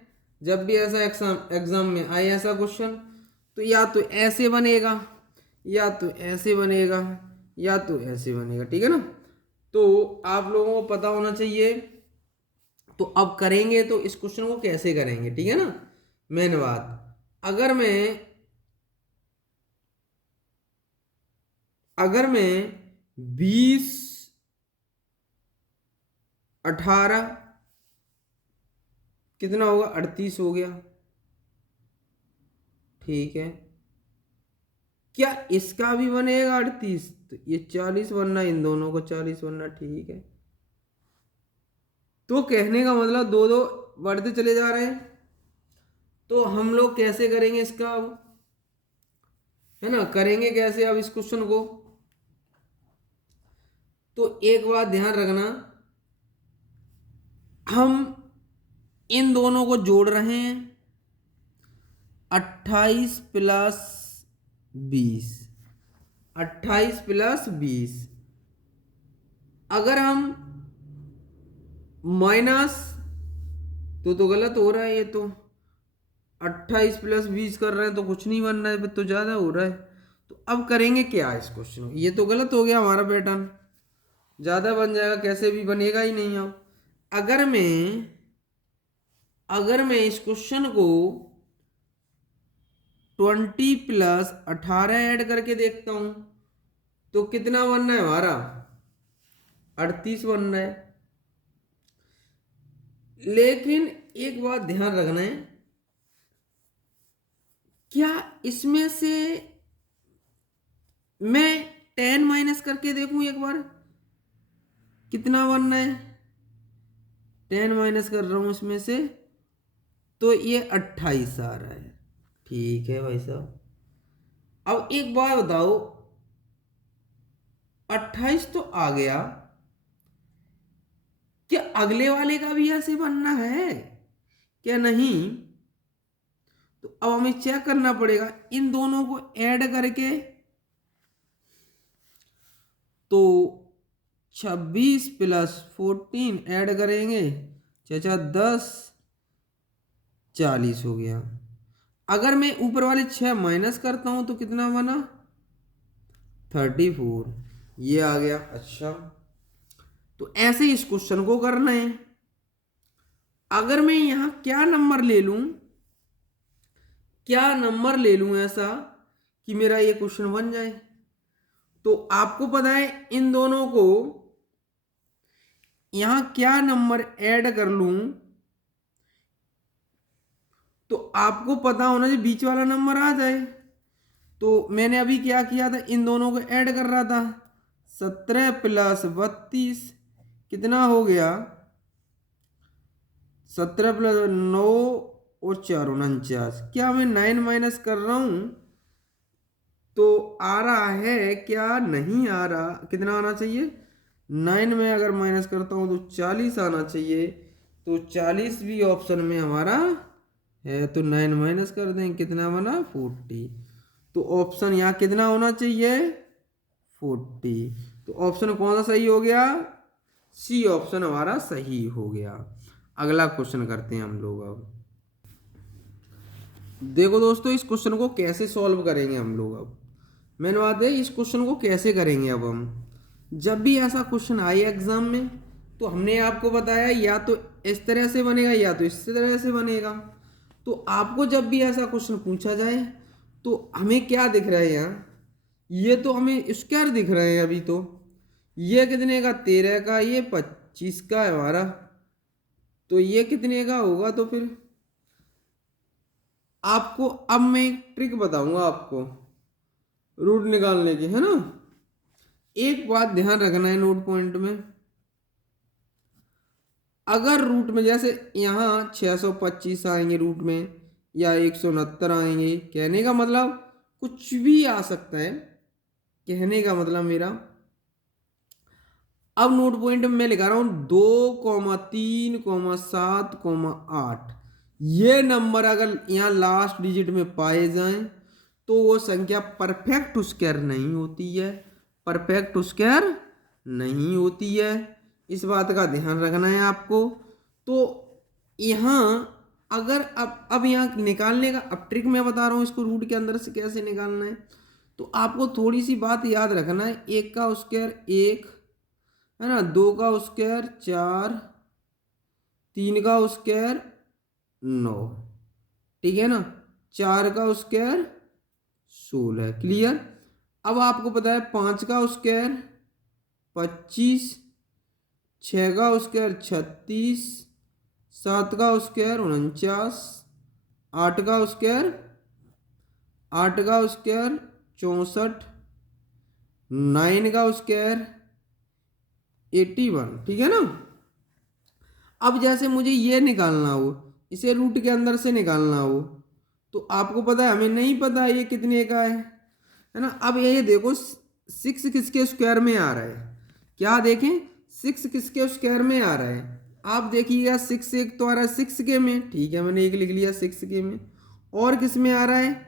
जब भी ऐसा एग्जाम में आए ऐसा क्वेश्चन, तो या तो ऐसे बनेगा, या तो ऐसे बनेगा, या तो ऐसे बनेगा। ठीक है ना। तो आप लोगों को पता होना चाहिए। तो अब करेंगे तो इस क्वेश्चन को कैसे करेंगे, ठीक है ना। मेन बात, अगर मैं 20 18 कितना होगा? 38 हो गया। ठीक है। क्या इसका भी बनेगा 38? तो ये 40 बनना, इन दोनों को 40 बनना। ठीक है। तो कहने का मतलब दो दो बढ़ते चले जा रहे हैं। तो हम लोग कैसे करेंगे इसका अब, है ना? करेंगे कैसे अब इस क्वेश्चन को? तो एक बात ध्यान रखना, हम इन दोनों को जोड़ रहे हैं। 28 प्लस 20, 28 प्लस 20। अगर हम माइनस, तो गलत हो रहा है ये तो। 28 प्लस 20 कर रहे हैं तो कुछ नहीं बन रहा है, तो ज़्यादा हो रहा है। तो अब करेंगे क्या इस क्वेश्चन? ये तो गलत हो गया हमारा पैटर्न, ज़्यादा बन जाएगा, कैसे भी बनेगा ही नहीं। अब अगर मैं इस क्वेश्चन को 20 प्लस 18 ऐड करके देखता हूं, तो कितना बनना है हमारा? 38 बनना है। लेकिन एक बात ध्यान रखना है, क्या इसमें से मैं 10 माइनस करके देखूं एक बार, कितना बनना है? 10 माइनस कर रहा हूं इसमें से, तो ये 28 आ रहा है। ठीक है भाई साहब। अब एक बात बताओ, 28 तो आ गया, क्या अगले वाले का भी ऐसे बनना है क्या? नहीं। तो अब हमें चेक करना पड़ेगा इन दोनों को ऐड करके। तो 26 प्लस 14 ऐड करेंगे, 6 10, 40 हो गया। अगर मैं ऊपर वाले 6 माइनस करता हूं तो कितना बना? 34, ये आ गया। अच्छा, तो ऐसे इस क्वेश्चन को करना है। अगर मैं यहां क्या नंबर ले लूं ऐसा कि मेरा ये क्वेश्चन बन जाए, तो आपको पता है इन दोनों को यहां क्या नंबर ऐड कर लूं, तो आपको पता होना चाहिए बीच वाला नंबर आ जाए। तो मैंने अभी क्या किया था, इन दोनों को ऐड कर रहा था। 17 प्लस 32 कितना हो गया? 17 प्लस 9, और 4 49। क्या मैं 9 माइनस कर रहा हूँ तो आ रहा है क्या, नहीं आ रहा। कितना आना चाहिए, 9 में अगर माइनस करता हूँ तो 40 आना चाहिए। तो 40 भी ऑप्शन में हमारा है, तो 9 माइनस कर दें, कितना बना 40। तो ऑप्शन यहाँ कितना होना चाहिए 40। तो ऑप्शन कौन सा सही हो गया, सी ऑप्शन हमारा सही हो गया। अगला क्वेश्चन करते हैं हम लोग। अब देखो दोस्तों, इस क्वेश्चन को कैसे सॉल्व करेंगे हम लोग। अब मेन बात है इस क्वेश्चन को कैसे करेंगे। अब हम जब भी ऐसा क्वेश्चन आए एग्जाम में तो हमने आपको बताया या तो इस तरह से बनेगा या तो इस तरह से बनेगा। तो आपको जब भी ऐसा क्वेश्चन पूछा जाए तो हमें क्या दिख रहा है यहाँ, ये तो हमें स्क्वायर दिख रहे हैं अभी। तो ये कितने का 13 का, ये 25 का है हमारा, तो ये कितने का होगा। तो फिर आपको अब मैं एक ट्रिक बताऊंगा आपको रूट निकालने की, है ना। एक बात ध्यान रखना है नोट पॉइंट में, अगर रूट में जैसे यहाँ 625 आएंगे रूट में या 169 आएंगे, कहने का मतलब कुछ भी आ सकता है। कहने का मतलब मेरा, अब नोट पॉइंट में मैं लिखा रहा हूं 2,3,7,8। ये नंबर अगर यहाँ लास्ट डिजिट में पाए जाएं तो वो संख्या परफेक्ट स्क्वायर नहीं होती है, परफेक्ट स्क्वायर नहीं होती है। इस बात का ध्यान रखना है आपको। तो यहाँ अगर अब यहाँ निकालने का अब ट्रिक मैं बता रहा हूँ, इसको रूट के अंदर से कैसे निकालना है। तो आपको थोड़ी सी बात याद रखना है, एक का स्क्वायर एक है ना, 2 का स्क्वायर 4, 3 का स्क्वायर 9, ठीक है ना, 4 का स्क्वायर 16। क्लियर। अब आपको पता है 5 का स्क्वायर 25, 6 का स्क्वायर 36, 7 का स्क्वायर 49, 8 का स्क्वायर 64, 9 का स्क्वायर 81, ठीक है ना। अब जैसे मुझे ये निकालना हो, इसे रूट के अंदर से निकालना हो, तो आपको पता है हमें नहीं पता ये कितने का है ना। अब ये देखो 6 किसके स्क्वायर में आ रहा है, क्या देखें 6 किसके स्क्वायर में आ रहा है। आप देखिएगा 6 एक तो आ रहा है 6 के में, ठीक है मैंने एक लिख लिया 6 के में। और किस में आ रहा है,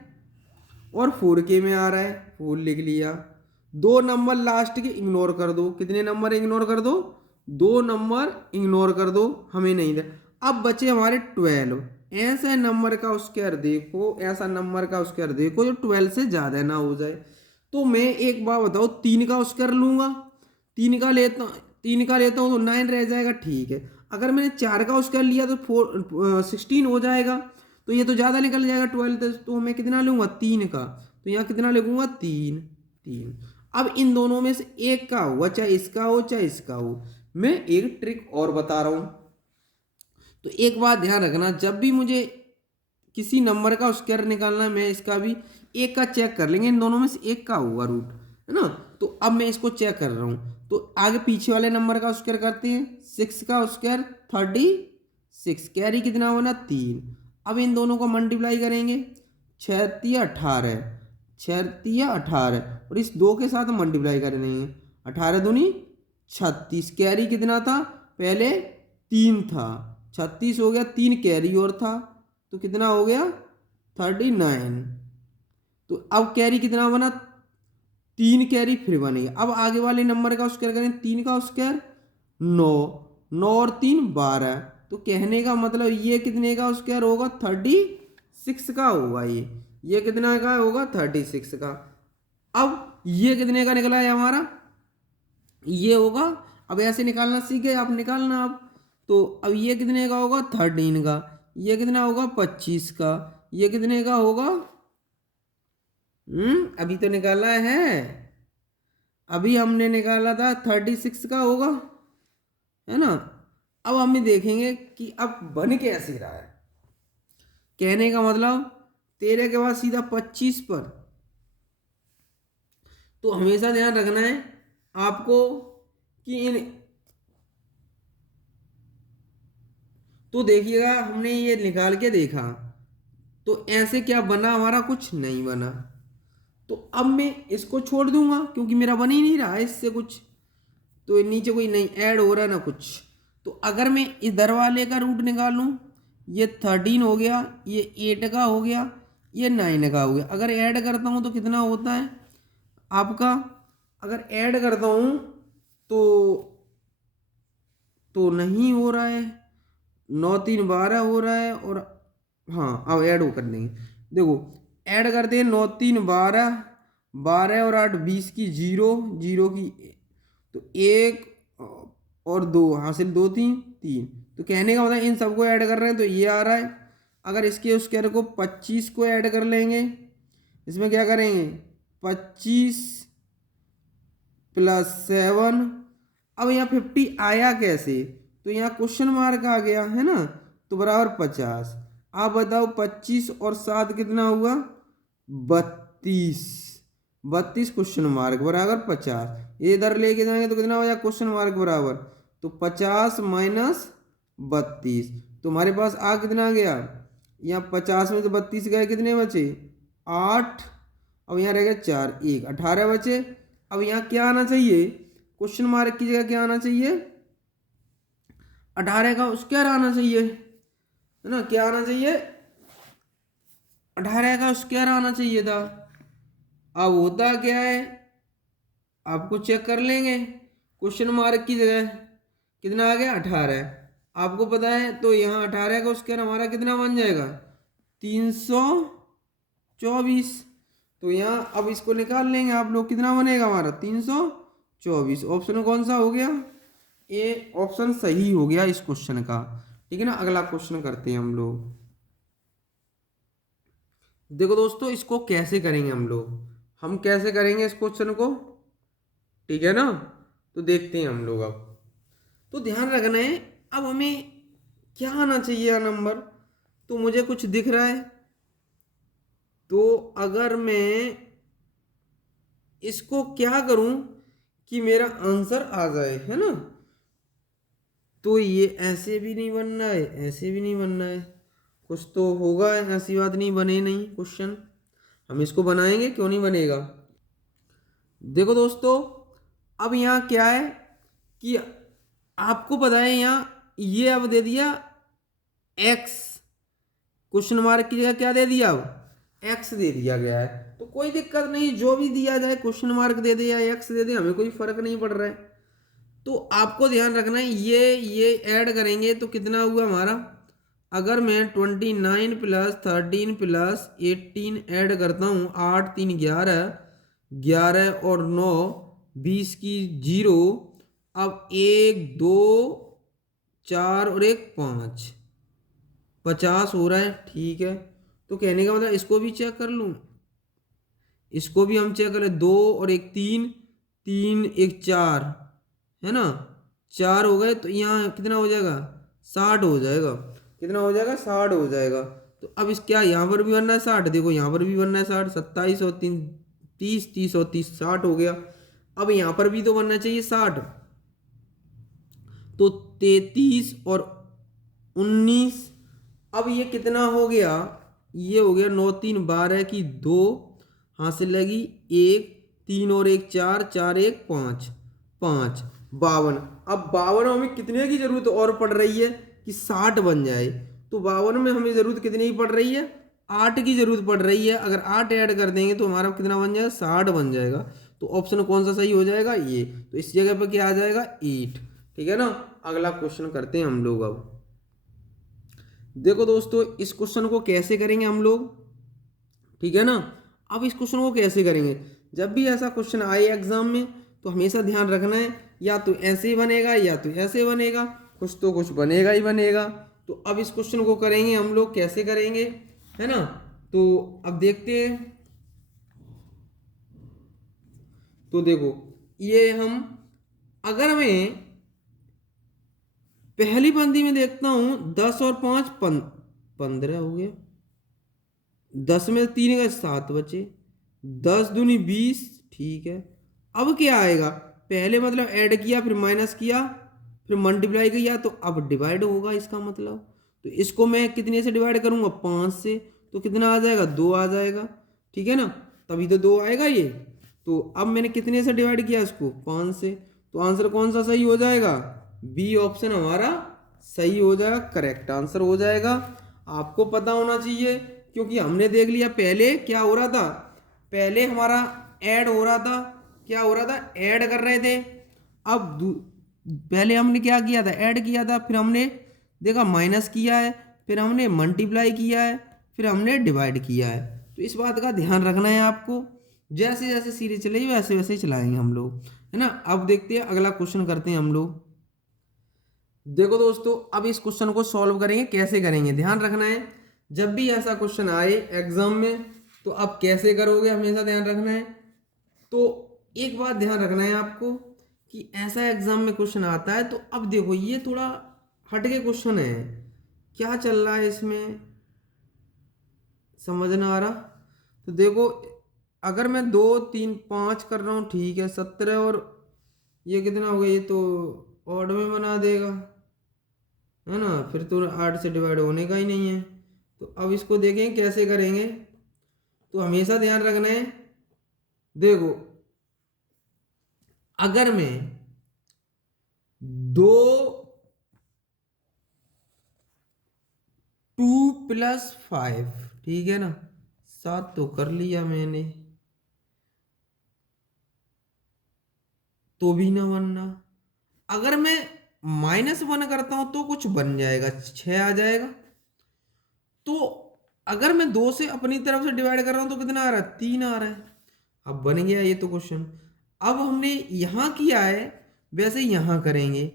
और 4 के में आ रहा है, 4 लिख लिया। 2 नंबर लास्ट के इग्नोर कर दो, कितने नंबर इग्नोर कर दो, 2 नंबर इग्नोर कर दो, हमें नहीं दे। अब बचे हमारे 12। ऐसा नंबर का स्क्वायर देखो, ऐसा नंबर का स्क्वायर देखो जो 12 से ज़्यादा ना हो जाए। तो मैं एक बार बताओ 3 का स्क्वायर लूँगा, 3 का लेता हूँ तो 9 रह जाएगा, ठीक है। अगर मैंने 4 का स्क्वायर लिया तो 16 हो जाएगा, तो ये तो ज़्यादा निकल जाएगा 12। तो मैं कितना लूँगा 3 का, तो यहाँ कितना लिखूँगा 3 3। अब इन दोनों में से एक का हुआ, चाहे इसका हो चाहे इसका हो। मैं एक ट्रिक और बता रहा हूँ, तो एक बात ध्यान रखना, जब भी मुझे किसी नंबर का स्क्वायर निकालना है, मैं इसका भी एक का चेक कर लेंगे, इन दोनों में से एक का होगा रूट, है ना। तो अब मैं इसको चेक कर रहा हूँ, तो आगे पीछे वाले नंबर का स्क्वायर करते हैं। 6 का स्क्वायर 36, कैरी कितना बना 3। अब इन दोनों को मल्टीप्लाई करेंगे, 6 तिया 18, 6 तिया 18, और इस 2 के साथ मल्टीप्लाई कर देंगे, 18 दूनी 36, कैरी कितना था पहले 3 था, 36 हो गया, 3 कैरी और था, तो कितना हो गया 39। तो अब कैरी कितना बना 3 कैरी फिर बनेगा। अब आगे वाले नंबर का स्क्वायर करें, 3 का स्क्वायर 9, 9 और 3 12। तो कहने का मतलब ये कितने का स्क्वायर होगा 36 का होगा, ये कितना का होगा 36 का। अब ये कितने का निकला है हमारा, ये होगा। अब ऐसे निकालना सीखे आप, निकालना आप। तो अब ये कितने का होगा 13 का, ये कितना होगा 25 का, ये कितने का होगा, अभी तो निकाला है, अभी हमने निकाला था 36 का होगा, है ना। अब हम देखेंगे कि अब बन कैसे रहा है। कहने का मतलब 13 के बाद सीधा 25 पर। तो हमेशा ध्यान रखना है आपको कि इन तो देखिएगा हमने ये निकाल के देखा तो ऐसे क्या बना, हमारा कुछ नहीं बना। तो अब मैं इसको छोड़ दूंगा क्योंकि मेरा बन ही नहीं रहा है इससे कुछ, तो नीचे कोई नहीं ऐड हो रहा ना कुछ। तो अगर मैं इधर वाले का रूट निकालूं, ये 13 हो गया, ये 8 का हो गया, ये 9 का हो गया। अगर ऐड करता हूं तो कितना होता है आपका, अगर ऐड करता हूं तो नहीं हो रहा है, 9 3 12 हो रहा है। और हाँ अब ऐड वो कर देंगे, देखो ऐड करते हैं, 9 3 12, 12 और 8 20 की 0, 0 की तो 1 और 2 हासिल, 2 3 3। तो कहने का मतलब इन सबको ऐड कर रहे हैं तो ये आ रहा है। अगर इसके उसके को 25 को ऐड कर लेंगे, इसमें क्या करेंगे 25 + 7। अब यहाँ 50 आया कैसे, तो यहाँ क्वेश्चन मार्क आ गया है ना, तो बराबर 50। आप बताओ 25 और 7 कितना हुआ 32, 32 क्वेश्चन मार्क बराबर 50। ये इधर लेके जाएंगे तो कितना हो जाएगा क्वेश्चन मार्क बराबर, तो 50 - 32। तो हमारे पास आ कितना आ गया, यहाँ 50 में तो 32 गए, कितने बचे 8। अब यहाँ रह गया 4 1 18 बचे। अब यहाँ क्या आना चाहिए, क्वेश्चन मार्क की जगह क्या आना चाहिए, 18 का स्क्वायर आना चाहिए, है ना, क्या आना चाहिए 18 का स्क्वायर आना चाहिए था। अब होता क्या है, आपको चेक कर लेंगे, क्वेश्चन मार्क की जगह कितना आ गया 18, आपको पता है। तो यहाँ 18 का स्क्वायर हमारा कितना बन जाएगा 324। तो यहाँ अब इसको निकाल लेंगे आप लोग, कितना बनेगा हमारा 324। ऑप्शन कौन सा हो गया, ए ऑप्शन सही हो गया इस क्वेश्चन का। ठीक है ना, अगला क्वेश्चन करते हैं हम लोग। देखो दोस्तों इसको कैसे करेंगे हम लोग, हम कैसे करेंगे इस क्वेश्चन को, ठीक है ना। तो देखते हैं हम लोग। अब तो ध्यान रखना है, अब हमें क्या आना चाहिए नंबर, तो मुझे कुछ दिख रहा है, तो अगर मैं इसको क्या करूं कि मेरा आंसर आ जाए, है ना। तो ये ऐसे भी नहीं बनना है, ऐसे भी नहीं बनना है, कुछ तो होगा, ऐसी बात नहीं बने नहीं क्वेश्चन, हम इसको बनाएंगे, क्यों नहीं बनेगा। देखो दोस्तों अब यहाँ क्या है कि आपको पता है यहाँ ये अब दे दिया x, क्वेश्चन मार्क की जगह क्या दे दिया, अब x दे दिया गया है। तो कोई दिक्कत नहीं, जो भी दिया जाए क्वेश्चन मार्क दे दे या x दे दे, हमें कोई फर्क नहीं पड़ रहा है। तो आपको ध्यान रखना है, ये ऐड करेंगे तो कितना हुआ हमारा, अगर मैं 29 + 13 + 18 ऐड करता हूँ, 8 3 11, 11 और 9 20 की 0। अब 1 2 4 और 1 5, 50 हो रहा है, ठीक है। तो कहने का मतलब इसको भी चेक कर लूँ, इसको भी हम चेक करें, 2 और 1 3, 3 1 4, है ना, 4 हो गए। तो यहाँ कितना हो जाएगा 60 हो जाएगा, कितना हो जाएगा 60 हो जाएगा। तो अब इस क्या यहाँ पर भी बनना है 60, देखो यहाँ पर भी बनना है 60, 27 और 3 30, 30 और 30 60 हो गया। अब यहाँ पर भी तो बनना चाहिए 60, तो 33 और 19। अब ये कितना हो गया, ये हो गया 9 3 12 की 2 हासिल लगी 1, 3 और 1 4, 4 1 5, 5 52। अब 52 में कितने की जरूरत और पड़ रही है कि 60 बन जाए। तो 52 में हमें जरूरत कितनी की पड़ रही है, 8 की जरूरत पड़ रही है। अगर 8 ऐड कर देंगे तो हमारा कितना बन जाएगा 60 बन जाएगा। तो ऑप्शन कौन सा सही हो जाएगा, ये। तो इस जगह पर क्या आ जाएगा 8, ठीक है ना। अगला क्वेश्चन करते हैं हम लोग। अब देखो दोस्तों इस क्वेश्चन को कैसे करेंगे हम लोग, ठीक है ना। अब इस क्वेश्चन को कैसे करेंगे, जब भी ऐसा क्वेश्चन आए एग्जाम में तो हमेशा ध्यान रखना है, या तो ऐसे ही बनेगा या तो ऐसे बनेगा, कुछ तो कुछ बनेगा ही बनेगा। तो अब इस क्वेश्चन को करेंगे हम लोग, कैसे करेंगे, है ना। तो अब देखते हैं। तो देखो ये हम, अगर मैं पहली पंक्ति में देखता हूं 10 और 5 15 हो गया, 10 में 3 का 7 बचे, 10 दूनी 20, ठीक है। अब क्या आएगा, पहले मतलब ऐड किया, फिर माइनस किया, फिर मल्टीप्लाई किया, तो अब डिवाइड होगा इसका मतलब। तो इसको मैं कितने से डिवाइड करूँगा, 5 से, तो कितना आ जाएगा, 2 आ जाएगा। ठीक है ना, तभी तो 2 आएगा ये। तो अब मैंने कितने से डिवाइड किया इसको, 5 से, तो आंसर कौन सा सही हो जाएगा, बी ऑप्शन हमारा सही हो जाएगा, करेक्ट आंसर हो जाएगा। आपको पता होना चाहिए, क्योंकि हमने देख लिया पहले क्या हो रहा था, पहले हमारा ऐड हो रहा था, क्या हो रहा था, ऐड कर रहे थे। अब पहले हमने क्या किया था, ऐड किया था, फिर हमने देखा माइनस किया है, फिर हमने मल्टीप्लाई किया है, फिर हमने डिवाइड किया है। तो इस बात का ध्यान रखना है आपको, जैसे जैसे सीरीज चलेगी वैसे वैसे ही चलाएंगे हम लोग, है ना। अब देखते हैं अगला क्वेश्चन करते हैं हम लोग। देखो दोस्तों, अब इस क्वेश्चन को सॉल्व करेंगे, कैसे करेंगे ध्यान रखना है। जब भी ऐसा क्वेश्चन आए एग्जाम में तो आप कैसे करोगे हमेशा ध्यान रखना है। तो एक बात ध्यान रखना है आपको कि ऐसा एग्जाम में क्वेश्चन आता है, तो अब देखो ये थोड़ा हटके क्वेश्चन है, क्या चल रहा है इसमें समझ ना आ रहा। तो देखो, अगर मैं 2 3 5 कर रहा हूँ, ठीक है, 17 और ये कितना हो गया, ये तो ऑड में बना देगा, है ना, फिर तो 8 से डिवाइड होने का ही नहीं है। तो अब इसको देखें कैसे करेंगे। तो हमेशा ध्यान रखना है, देखो अगर मैं 2 2 + 5, ठीक है ना, 7 तो कर लिया मैंने, तो भी ना बनना। अगर मैं -1 करता हूं तो कुछ बन जाएगा, 6 आ जाएगा। तो अगर मैं 2 से अपनी तरफ से डिवाइड कर रहा हूं तो कितना आ रहा है, 3 आ रहा है। अब बन गया ये तो क्वेश्चन। अब हमने यहां किया है, वैसे यहां करेंगे।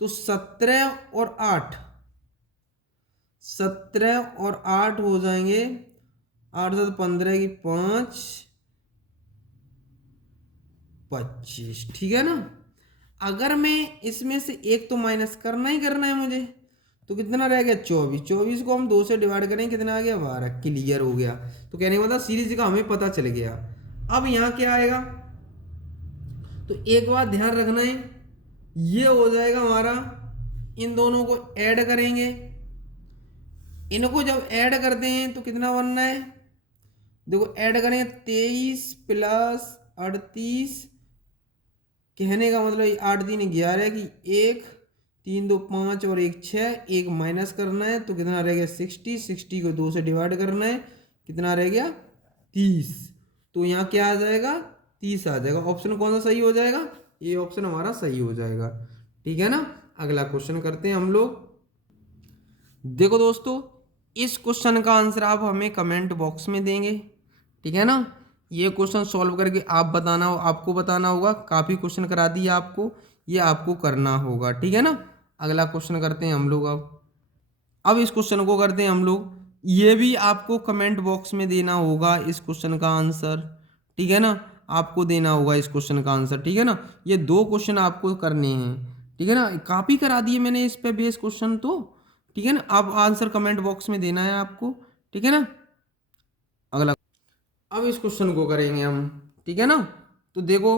तो 17 और 8 हो जाएंगे, 8 से 15 की 5 25, ठीक है ना। अगर मैं इसमें से एक तो माइनस करना ही करना है मुझे, तो कितना रह गया, 24। 24 को हम 2 से डिवाइड करें, कितना आ गया, 12। क्लियर हो गया। तो कहने का मतलब सीरीज का हमें पता चल गया। अब यहाँ क्या आएगा, तो एक बात ध्यान रखना है, ये हो जाएगा हमारा, इन दोनों को ऐड करेंगे। इनको जब ऐड करते हैं तो कितना बनना है, देखो ऐड करेंगे, 23 + 38, कहने का मतलब 8 3 11 की 1 3 2 5 और 1 6, एक माइनस करना है तो कितना रह गया, 60। 60 को 2 से डिवाइड करना है, कितना रह गया, 30। तो यहाँ क्या आ जाएगा, 30 आ जाएगा। ऑप्शन कौन सा सही हो जाएगा, ये ऑप्शन हमारा सही हो जाएगा। ठीक है ना, अगला क्वेश्चन करते हैं हम लोग। देखो दोस्तों, इस क्वेश्चन का आंसर आप हमें कमेंट बॉक्स में देंगे, ठीक है ना। ये क्वेश्चन सॉल्व करके आप बताना, आपको बताना होगा, काफ़ी क्वेश्चन करा दिया आपको, ये आपको करना होगा, ठीक है ना। अगला क्वेश्चन करते हैं हम लोग। अब इस क्वेश्चन को करते हैं हम लोग, ये भी आपको कमेंट बॉक्स में देना होगा इस क्वेश्चन का आंसर, ठीक है ना। आपको देना होगा इस क्वेश्चन का आंसर, ठीक है ना। ये 2 क्वेश्चन आपको करने हैं, ठीक है ना। काफ़ी करा दिए मैंने इस पे बेस क्वेश्चन तो, ठीक है ना। अब आंसर कमेंट बॉक्स में देना है आपको, ठीक है ना। अगला, अब इस क्वेश्चन को करेंगे हम, ठीक है ना। तो देखो,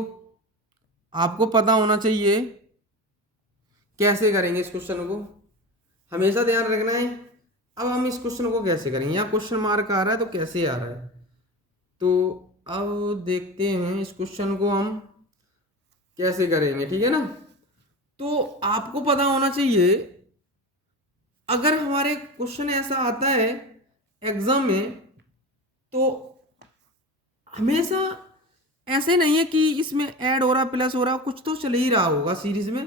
आपको पता होना चाहिए कैसे करेंगे इस क्वेश्चन को, हमेशा ध्यान रखना है। अब हम इस क्वेश्चन को कैसे करेंगे, यहाँ क्वेश्चन मार्क आ रहा है तो कैसे आ रहा है, तो अब देखते हैं इस क्वेश्चन को हम कैसे करेंगे, ठीक है ना। तो आपको पता होना चाहिए, अगर हमारे क्वेश्चन ऐसा आता है एग्जाम में, तो हमेशा ऐसे नहीं है कि इसमें ऐड हो रहा प्लस हो रहा, कुछ तो चल ही रहा होगा सीरीज में।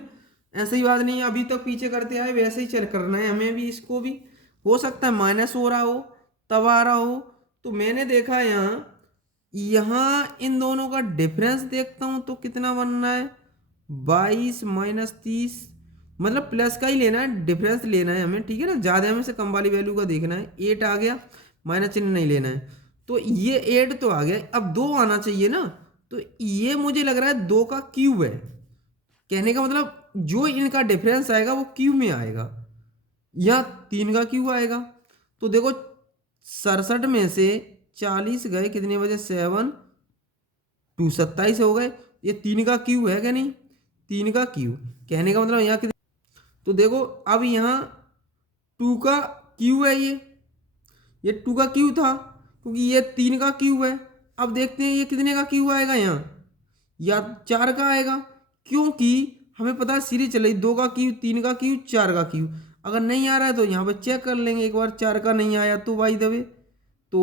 ऐसी बात नहीं है अभी तक पीछे करते आए वैसे ही चल करना है हमें भी, इसको भी हो सकता है माइनस हो रहा हो तब आ रहा हो। तो मैंने देखा यहाँ यहाँ इन दोनों का डिफरेंस देखता हूँ तो कितना बनना है, 22 - 30, मतलब प्लस का ही लेना है, डिफरेंस लेना है हमें, ठीक है ना। ज़्यादा में से कम वाली वैल्यू का देखना है। 8 आ गया, माइनस चिन्ह नहीं लेना है। तो ये 8 तो आ गया, अब 2 आना चाहिए ना। तो ये मुझे लग रहा है 2 का क्यूब है, कहने का मतलब जो इनका डिफरेंस आएगा वो क्यूब में आएगा, या 3 का क्यूब आएगा। तो देखो 67 में से 40 गए, कितने बजे, 7 2 27 हो गए। ये 3 का क्यूब है क्या, नहीं 3 का क्यूब, कहने का मतलब यहाँ कितने। तो देखो अब यहाँ 2 का क्यू है, ये 2 का क्यू था क्योंकि ये 3 का क्यू है। अब देखते हैं ये कितने का क्यू आएगा यहाँ, या 4 का आएगा, क्योंकि हमें पता है सीरीज चल रही 2 का क्यू, 3 का क्यू, 4 का क्यू। अगर नहीं आ रहा है तो यहाँ पर चेक कर लेंगे एक बार, 4 का नहीं आया तो बाई द वे तो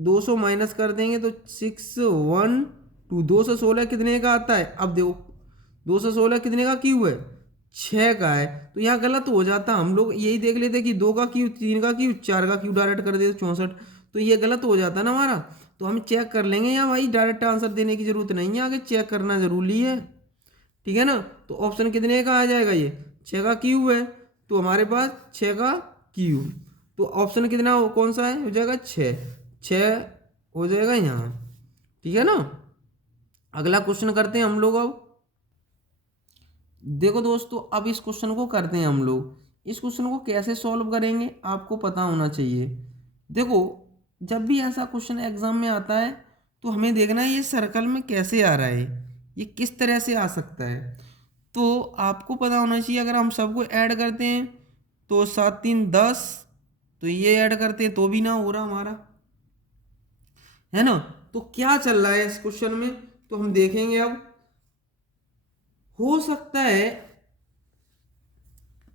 200 माइनस कर देंगे तो 612, 216 कितने का आता है। अब देखो 216 कितने का क्यू है, 6 का है, तो यहाँ गलत हो जाता। हम लोग यही देख लेते कि 2 का क्यू, 3 का क्यू, 4 का क्यू डायरेक्ट कर देते 64, तो ये गलत हो जाता ना हमारा। तो हम चेक कर लेंगे यहाँ भाई, डायरेक्ट आंसर देने की जरूरत नहीं है, आगे चेक करना जरूरी है, ठीक है ना। तो ऑप्शन कितने का आ जाएगा, ये 6 का क्यू है, तो हमारे पास 6 का क्यू, तो ऑप्शन कितना कौन सा है, हो जाएगा 6 हो जाएगा यहाँ, ठीक है ना। अगला क्वेश्चन करते हैं हम लोग। अब देखो दोस्तों, अब इस क्वेश्चन को करते हैं हम लोग। इस क्वेश्चन को कैसे सॉल्व करेंगे आपको पता होना चाहिए। देखो जब भी ऐसा क्वेश्चन एग्जाम में आता है तो हमें देखना है ये सर्कल में कैसे आ रहा है, ये किस तरह से आ सकता है। तो आपको पता होना चाहिए, अगर हम सबको ऐड करते हैं तो 7 3 10, तो ये ऐड करते हैं तो भी ना हो रहा हमारा, है ना। तो क्या चल रहा है इस क्वेश्चन में, तो हम देखेंगे। अब हो सकता है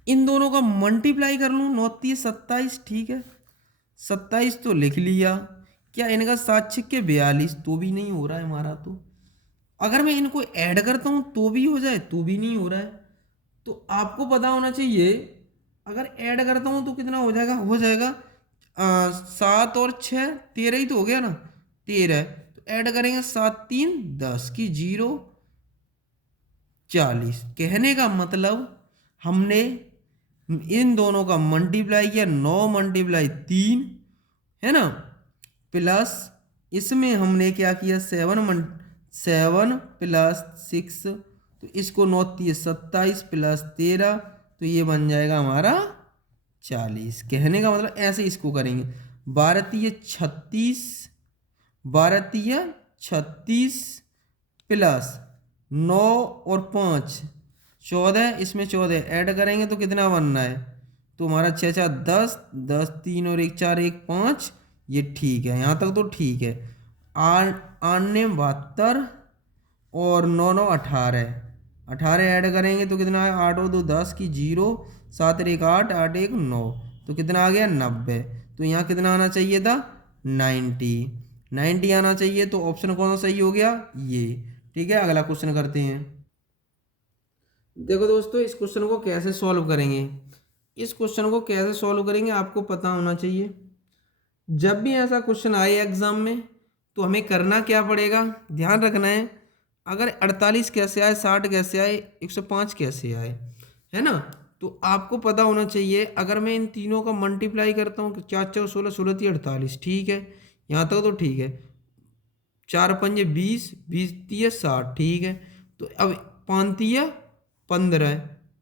इन दोनों का मल्टीप्लाई कर लूँ, 9 3 27, ठीक है 27 तो लिख लिया। क्या इनका 7 6 42, तो भी नहीं हो रहा है हमारा। तो अगर मैं इनको ऐड करता हूँ तो भी हो जाए, तो भी नहीं हो रहा है। तो आपको पता होना चाहिए, अगर ऐड करता हूँ तो कितना हो जाएगा, 7 और 6 13 ही तो हो गया ना, 13। तो ऐड करेंगे 7 3 10 की 0 40। कहने का मतलब हमने इन दोनों का मल्टीप्लाई किया, 9 मल्टीप्लाई 3 है ना, प्लस इसमें हमने क्या किया 7 प्लस 6, तो इसको 9 3 27 प्लस 13, तो ये बन जाएगा हमारा 40। कहने का मतलब ऐसे इसको करेंगे, 12 36 प्लस 9 और 5 14, इसमें 14 ऐड करेंगे तो कितना बनना है, तो हमारा 6 4 10, 10 3 और 1 4 1 5, ये ठीक है, यहाँ तक तो ठीक है। 8 ने 72 और 9 9 18, 18 ऐड करेंगे तो कितना है, 8 और 2 10 की 0, 7 और 1 8, 8 1 9, तो कितना आ गया 90। तो यहाँ कितना आना चाहिए था, 90 आना चाहिए। तो ऑप्शन कौन सा सही हो गया, ये, ठीक है। अगला क्वेश्चन करते हैं। देखो दोस्तों, इस क्वेश्चन को कैसे सॉल्व करेंगे, इस क्वेश्चन को कैसे सॉल्व करेंगे आपको पता होना चाहिए। जब भी ऐसा क्वेश्चन आए एग्जाम में तो हमें करना क्या पड़ेगा, ध्यान रखना है। अगर 48 कैसे आए, 60 कैसे आए, 105 कैसे आए, है ना, तो आपको पता होना चाहिए। अगर मैं इन तीनों का मल्टीप्लाई करता हूँ, 4 4 16 16 3 48, ठीक है, यहाँ तक तो ठीक है। 4 5 20, 20 3 60, ठीक है। तो अब 5 3 15,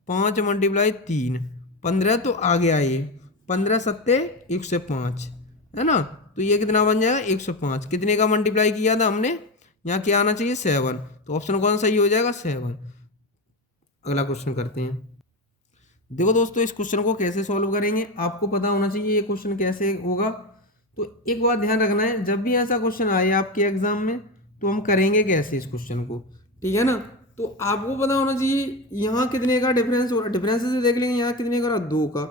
5 मल्टीप्लाई 3 15, तो आगे आइए 15 7 105, है ना। तो ये कितना बन जाएगा 105। कितने का मल्टीप्लाई किया था हमने, यहाँ क्या आना चाहिए 7, तो ऑप्शन कौन सही हो जाएगा 7। अगला क्वेश्चन करते हैं। देखो दोस्तों, इस क्वेश्चन को कैसे सॉल्व करेंगे आपको पता होना चाहिए, ये क्वेश्चन कैसे होगा। तो एक बात ध्यान रखना है, जब भी ऐसा क्वेश्चन आए आपके एग्जाम में तो हम करेंगे कैसे इस क्वेश्चन को, ठीक है ना। तो आपको पता होना चाहिए यहाँ कितने का डिफरेंस हो रहा है, डिफरेंस से देख लेंगे यहाँ कितने का, 2 का,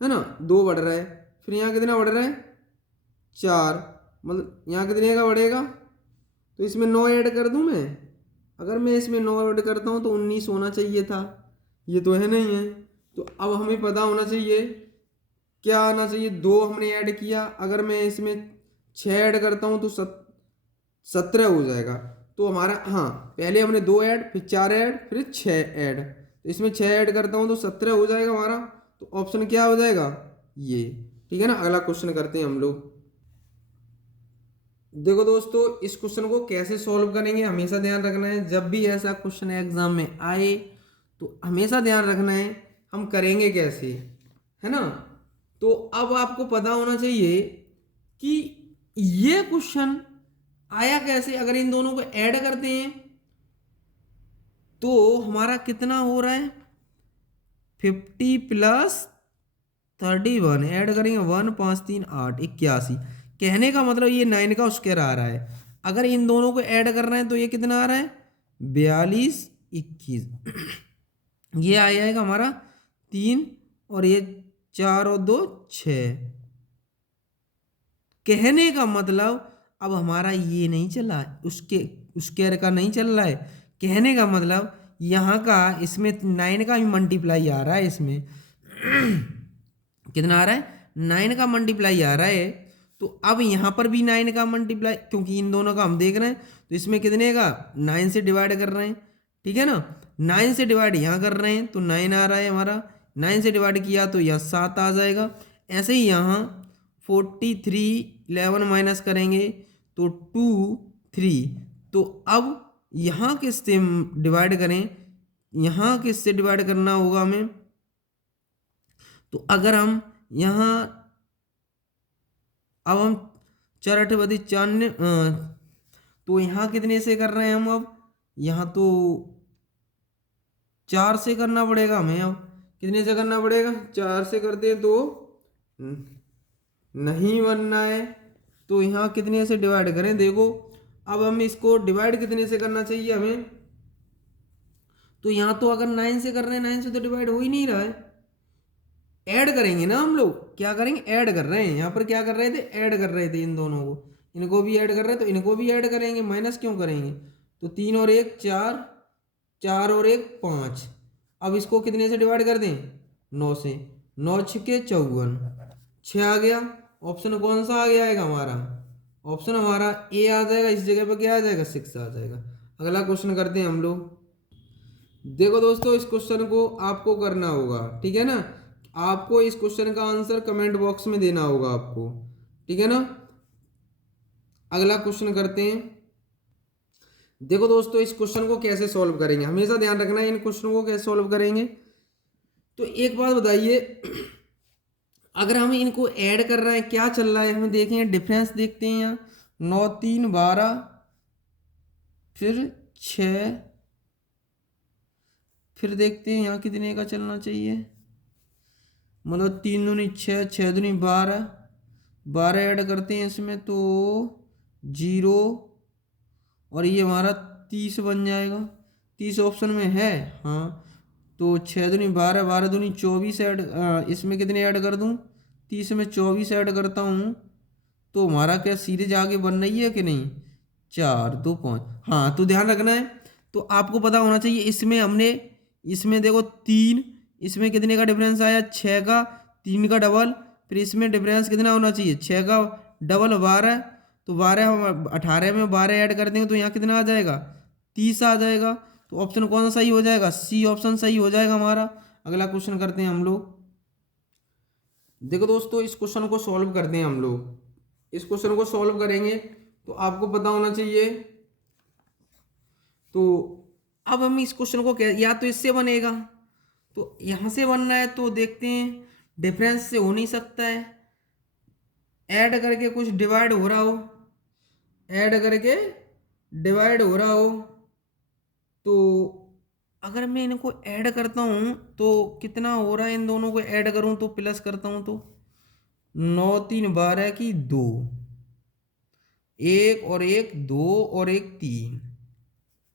है ना, 2 बढ़ रहा है। फिर यहाँ कितना बढ़ रहा है 4, मतलब यहाँ कितने का बढ़ेगा, तो इसमें 9 ऐड कर दूँ मैं। अगर मैं इसमें 9 ऐड करता हूँ तो 19 होना चाहिए था, ये तो है नहीं है। तो अब हमें पता होना चाहिए क्या आना चाहिए, 2 हमने ऐड किया, अगर मैं इसमें 6 ऐड करता हूँ तो 17 हो जाएगा। तो हमारा, हाँ, पहले हमने 2 ऐड, फिर 4 ऐड, फिर 6 ऐड, तो इसमें 6 ऐड करता हूँ तो 17 हो जाएगा हमारा। तो ऑप्शन क्या हो जाएगा, ये, ठीक है ना। अगला क्वेश्चन करते हैं हम लोग। देखो दोस्तों, इस क्वेश्चन को कैसे सॉल्व करेंगे हमेशा ध्यान रखना है। जब भी ऐसा क्वेश्चन एग्जाम में आए तो हमेशा ध्यान रखना है हम करेंगे कैसे, है ना। तो अब आपको पता होना चाहिए कि ये क्वेश्चन आया कैसे। अगर इन दोनों को ऐड करते हैं तो हमारा कितना हो रहा है, 50 प्लस 31 ऐड करेंगे 1 5 3 8 81। कहने का मतलब ये 9 का स्क्वायर आ रहा है। अगर इन दोनों को ऐड कर रहे हैं तो ये कितना आ रहा है 42 21। ये आ जाएगा हमारा 3 और ये 4 और 2 6। कहने का मतलब अब हमारा ये नहीं चला उसके स्क्वायर का नहीं चल रहा है। कहने का मतलब यहाँ का इसमें 9 का भी मल्टीप्लाई आ रहा है इसमें कितना आ रहा है 9 का मल्टीप्लाई आ रहा है। तो अब यहाँ पर भी 9 का मल्टीप्लाई, क्योंकि इन दोनों का हम देख रहे हैं तो इसमें कितने का 9 से डिवाइड कर रहे हैं, ठीक है ना। 9 से डिवाइड यहाँ कर रहे हैं तो 9 आ रहा है हमारा, 9 से डिवाइड किया तो यह 7 आ जाएगा। ऐसे ही यहाँ 43 11 माइनस करेंगे तो 2 3। तो अब यहाँ किससे डिवाइड करें, यहाँ किससे डिवाइड करना होगा हमें। तो अगर हम यहाँ अब हम 4 8 बदी 94, तो यहाँ कितने से कर रहे हैं हम, अब यहाँ तो 4 से करना पड़ेगा हमें। अब कितने से करना पड़ेगा, 4 से करते हैं तो नहीं बनना है। तो यहाँ कितने से डिवाइड करें, देखो अब हम इसको डिवाइड कितने से करना चाहिए हमें। तो यहाँ तो अगर 9 से कर रहे हैं 9 से तो डिवाइड हो ही नहीं रहा है। ऐड करेंगे ना हम लोग, क्या करेंगे ऐड कर रहे हैं, यहाँ पर क्या कर रहे थे ऐड कर रहे थे इन दोनों को, इनको भी ऐड कर रहे हैं तो इनको भी ऐड करेंगे, माइनस क्यों करेंगे। तो 3 और 1 4, 4 और 1 5। अब इसको कितने से डिवाइड कर दें 9 से, 9 6 54 6 आ गया। ऑप्शन कौन सा आ गया है हमारा, ऑप्शन हमारा ए आ जाएगा। इस जगह पर क्या आ जाएगा 6 आ जाएगा। अगला क्वेश्चन करते हैं हम लोग। देखो दोस्तों इस क्वेश्चन को आपको करना होगा, ठीक है ना। आपको इस क्वेश्चन का आंसर कमेंट बॉक्स में देना होगा आपको, ठीक है ना। अगला क्वेश्चन करते हैं। देखो दोस्तों इस क्वेश्चन को कैसे सॉल्व करेंगे, हमेशा ध्यान रखना है इन क्वेश्चनों को कैसे सॉल्व करेंगे। तो एक बात बताइए, अगर हम इनको ऐड कर रहे हैं क्या चल रहा है, हमें देखें डिफरेंस देखते हैं। यहाँ 9 3 12 फिर 6, फिर देखते हैं यहाँ कितने का चलना चाहिए, मतलब 3 दूनी 6 6 दूनी 12 12 ऐड करते हैं इसमें तो 0 और ये हमारा 30 बन जाएगा। 30 ऑप्शन में है हाँ। तो 6 दूनी 12 12 दूनी 24 ऐड, इसमें कितने ऐड कर दूँ 30 में 24 ऐड करता हूँ तो हमारा क्या सीरीज आगे बन रही है कि नहीं, 4 2 5। हाँ तो ध्यान रखना है, तो आपको पता होना चाहिए इसमें हमने, इसमें देखो 3, इसमें कितने का डिफरेंस आया 6 का, 3 का डबल, फिर इसमें डिफरेंस कितना होना चाहिए 6 का डबल 12। तो 12 हम 18 में 12 ऐड कर देंगे तो यहाँ कितना आ जाएगा 30 आ जाएगा। तो ऑप्शन कौन सा सही हो जाएगा, सी ऑप्शन सही हो जाएगा हमारा। अगला क्वेश्चन करते हैं हम लोग। देखो दोस्तों इस क्वेश्चन को सॉल्व करते हैं हम लोग। इस क्वेश्चन को सॉल्व करेंगे तो आपको पता होना चाहिए। तो अब हम इस क्वेश्चन को या तो इससे बनेगा, तो यहाँ से बनना है तो देखते हैं, डिफरेंस से हो नहीं सकता है, ऐड करके कुछ डिवाइड हो रहा हो, ऐड करके डिवाइड हो रहा हो। तो अगर मैं इनको ऐड करता हूँ तो कितना हो रहा है, इन दोनों को ऐड करूँ तो प्लस करता हूँ तो 9 3 12 की 2, 1 और 1 2 और 1 3,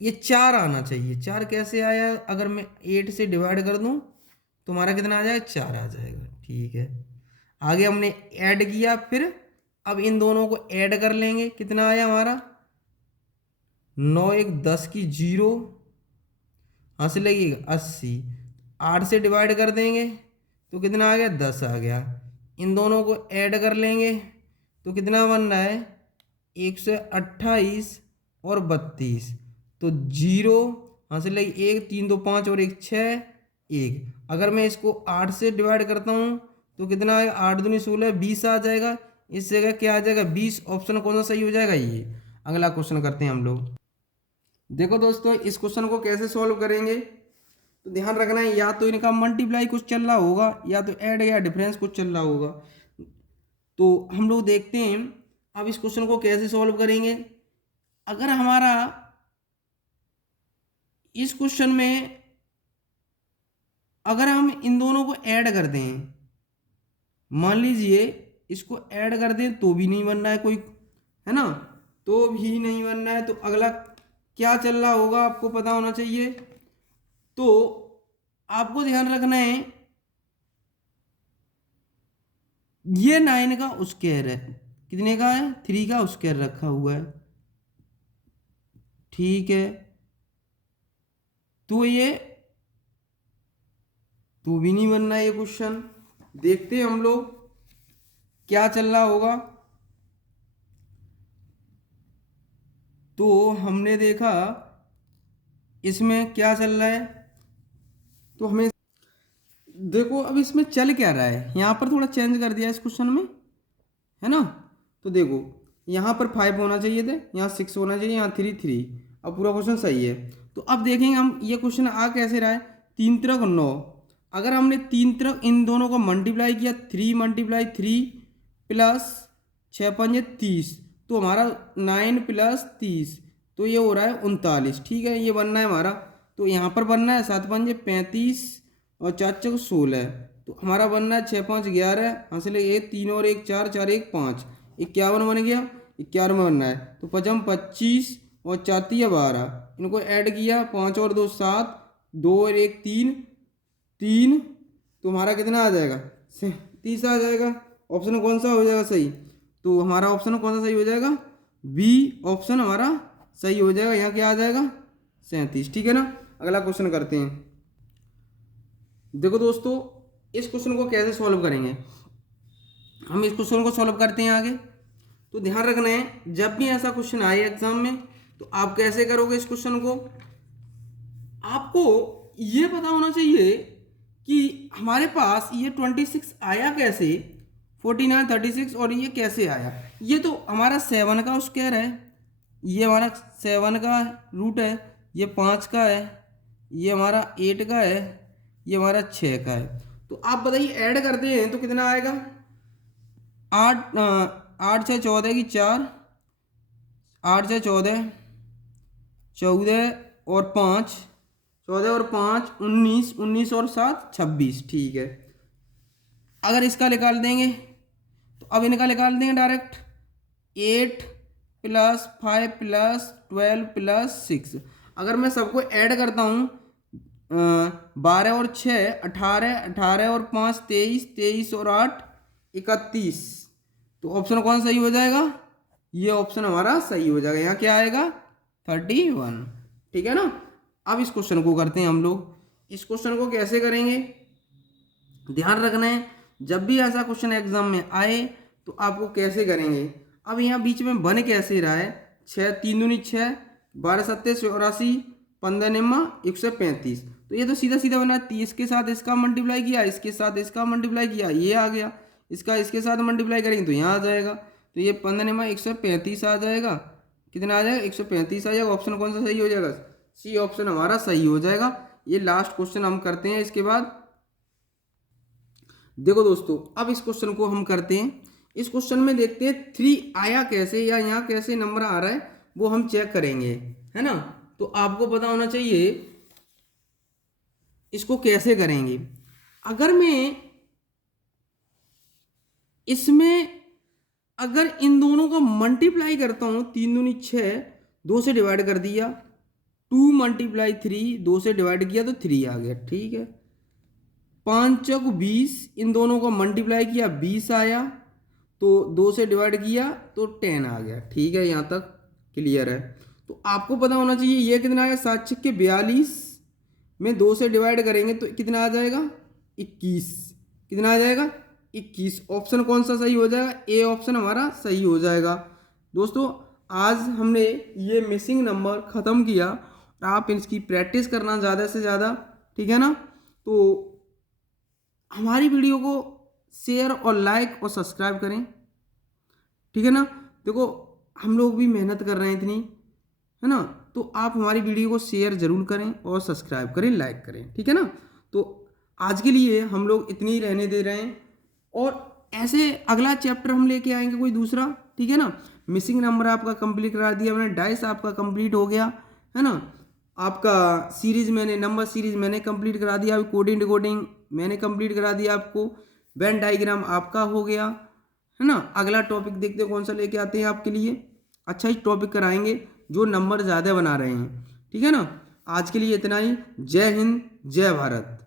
ये 4 आना चाहिए। 4 कैसे आया, अगर मैं 8 से डिवाइड कर दूं तो हमारा कितना आ जाएगा 4 आ जाएगा, ठीक है। आगे हमने ऐड किया, फिर अब इन दोनों को ऐड कर लेंगे, कितना आया हमारा 9 1 10 की 0, हंस लगेगा 80। 8 से डिवाइड कर देंगे तो कितना आ गया 10 आ गया। इन दोनों को ऐड कर लेंगे तो कितना बन रहा है 128 और 32। तो 0 हाँ से लगी 1 3 2 5 और 1 6 1। अगर मैं इसको 8 से डिवाइड करता हूँ तो कितना आएगा 8 दूनी 16 20 आ जाएगा। इस जगह क्या आ जाएगा 20। ऑप्शन कौन सा सही हो जाएगा ये। अगला क्वेश्चन करते हैं हम लोग। देखो दोस्तों इस क्वेश्चन को कैसे सॉल्व करेंगे, तो ध्यान रखना है या तो इनका मल्टीप्लाई कुछ चल रहा होगा या तो ऐड या डिफरेंस कुछ चल रहा होगा। तो हम लोग देखते हैं अब इस क्वेश्चन को कैसे सॉल्व करेंगे। अगर हमारा इस क्वेश्चन में अगर हम इन दोनों को ऐड कर दें मान लीजिए इसको ऐड कर दें तो भी नहीं बन रहा है कोई, है ना, तो भी नहीं बन रहा है। तो अगला क्या चल रहा होगा आपको पता होना चाहिए। तो आपको ध्यान रखना है ये 9 का स्क्वायर है, कितने का है, 3 का स्क्वायर रखा हुआ है, ठीक है। तो ये तो भी नहीं बनना ये क्वेश्चन। देखते हैं हम लोग क्या चल रहा होगा। तो हमने देखा इसमें क्या चल रहा है, तो हमें देखो अब इसमें चल क्या रहा है, यहाँ पर थोड़ा चेंज कर दिया इस क्वेश्चन में, है ना। तो देखो यहाँ पर 5 होना चाहिए थे, यहाँ 6 होना चाहिए, यहाँ 3 3। अब पूरा क्वेश्चन सही है। तो अब देखेंगे हम ये क्वेश्चन आ कैसे रहा है। 3 त्रिक 9, अगर हमने 3 त्रिक इन दोनों को मल्टीप्लाई किया, 3 मल्टीप्लाई 3 प्लस 6 पंजे 30, तो हमारा 9 प्लस 30, तो ये हो रहा है 39, ठीक है, ये बनना है हमारा। तो यहाँ पर बनना है 7 पंजे 35 और 4 चौक 16, तो हमारा बनना है 6 5 11, हासिल एक 3 और 1 4 4 1 5, 51 बन गया, 51 बनना है। तो पचम 25 और 4 12, इनको ऐड किया, 5 और 2 7, 2 और 1 3 3, तो हमारा कितना आ जाएगा, 30 आ जाएगा। ऑप्शन कौन सा हो जाएगा सही, तो हमारा ऑप्शन कौन सा सही हो जाएगा, बी ऑप्शन हमारा सही हो जाएगा। यहाँ क्या आ जाएगा 37, ठीक है ना। अगला क्वेश्चन करते हैं। देखो दोस्तों इस क्वेश्चन को कैसे सॉल्व करेंगे, हम इस क्वेश्चन को सॉल्व करते हैं आगे। तो ध्यान रखना है जब भी ऐसा क्वेश्चन आए एग्जाम में तो आप कैसे करोगे इस क्वेश्चन को। आपको ये पता होना चाहिए कि हमारे पास ये 26 आया कैसे, 49 36, और ये कैसे आया। ये तो हमारा 7 का स्क्वायर है, ये हमारा 7 का रूट है, ये 5 का है, ये हमारा 8 का है, ये हमारा 6 का है। तो आप बताइए ऐड करते हैं तो कितना आएगा, 8 8 6 14 की 4, 8 6 14 14 और 5 14 और 5 19, 19 और 7 26, ठीक है। अगर इसका निकाल देंगे तो अब इनका निकाल देंगे डायरेक्ट, 8 प्लस 5 प्लस 12 प्लस 6। अगर मैं सबको ऐड करता हूँ 12 और 6 18, 18 और 5 23, 23 और 8 31, तो ऑप्शन कौन सही हो जाएगा, ये ऑप्शन हमारा सही हो जाएगा। यहाँ क्या आएगा 31, ठीक है ना। अब इस क्वेश्चन को करते हैं हम लोग। इस क्वेश्चन को कैसे करेंगे, ध्यान रखना है जब भी ऐसा क्वेश्चन एग्जाम में आए तो आपको कैसे करेंगे। अब यहाँ बीच में बन कैसे रहा है, 6 3 दूनी 6, 12 7 84, 15 निम्मा 135, तो ये तो सीधा सीधा बना, 30 के साथ इसका मल्टीप्लाई किया, इसके साथ इसका मल्टीप्लाई किया, ये आ गया, इसका इसके साथ मल्टीप्लाई करेंगे तो यहाँ आ जाएगा, तो ये 15 निम्मा 135 आ जाएगा, कितना आ जाएगा 135 आ जाएगा। ऑप्शन कौन सा सही हो जाएगा, सी ऑप्शन हमारा सही हो जाएगा। ये लास्ट क्वेश्चन हम करते हैं। इसके बाद देखो दोस्तों अब इस क्वेश्चन को हम करते हैं। इस क्वेश्चन में देखते हैं 3 आया कैसे, या यहाँ कैसे नंबर आ रहा है वो हम चेक करेंगे, है ना। तो आपको पता होना चाहिए इसको कैसे करेंगे। अगर मैं इसमें अगर इन दोनों का मल्टीप्लाई करता हूँ, 3 दूनी 6, 2 से डिवाइड कर दिया, 2 मल्टीप्लाई 3, 2 से डिवाइड किया तो 3 आ गया, ठीक है। 5 चौक 20, इन दोनों का मल्टीप्लाई किया 20 आया, तो 2 से डिवाइड किया तो 10 आ गया, ठीक है, यहाँ तक क्लियर है। तो आपको पता होना चाहिए ये कितना आएगा, 7 छक्के 42 में 2 से डिवाइड करेंगे तो कितना आ जाएगा 21, कितना आ जाएगा 21। ऑप्शन कौन सा सही हो जाएगा, ए ऑप्शन हमारा सही हो जाएगा। दोस्तों आज हमने ये मिसिंग नंबर ख़त्म किया, आप इसकी प्रैक्टिस करना ज़्यादा से ज़्यादा, ठीक है ना। तो हमारी वीडियो को शेयर और लाइक और सब्सक्राइब करें, ठीक है ना। देखो हम लोग भी मेहनत कर रहे हैं इतनी, है ना, तो आप हमारी वीडियो को शेयर ज़रूर करें और सब्सक्राइब करें, लाइक करें, ठीक है ना। तो आज के लिए हम लोग इतनी ही रहने दे रहे हैं, और ऐसे अगला चैप्टर हम लेके आएंगे कोई दूसरा, ठीक है ना। मिसिंग नंबर आपका कंप्लीट करा दिया मैंने, डाइस आपका कंप्लीट हो गया, है ना। आपका सीरीज मैंने नंबर सीरीज मैंने कंप्लीट करा दिया, अभी कोडिंग डिकोडिंग मैंने कंप्लीट करा दिया आपको, वेन डायग्राम आपका हो गया, है ना। अगला टॉपिक देखते हैं कौन सा लेके आते हैं आपके लिए। अच्छा ही टॉपिक कराएंगे जो नंबर ज़्यादा बना रहे हैं, ठीक है ना। आज के लिए इतना ही। जय हिंद, जय भारत।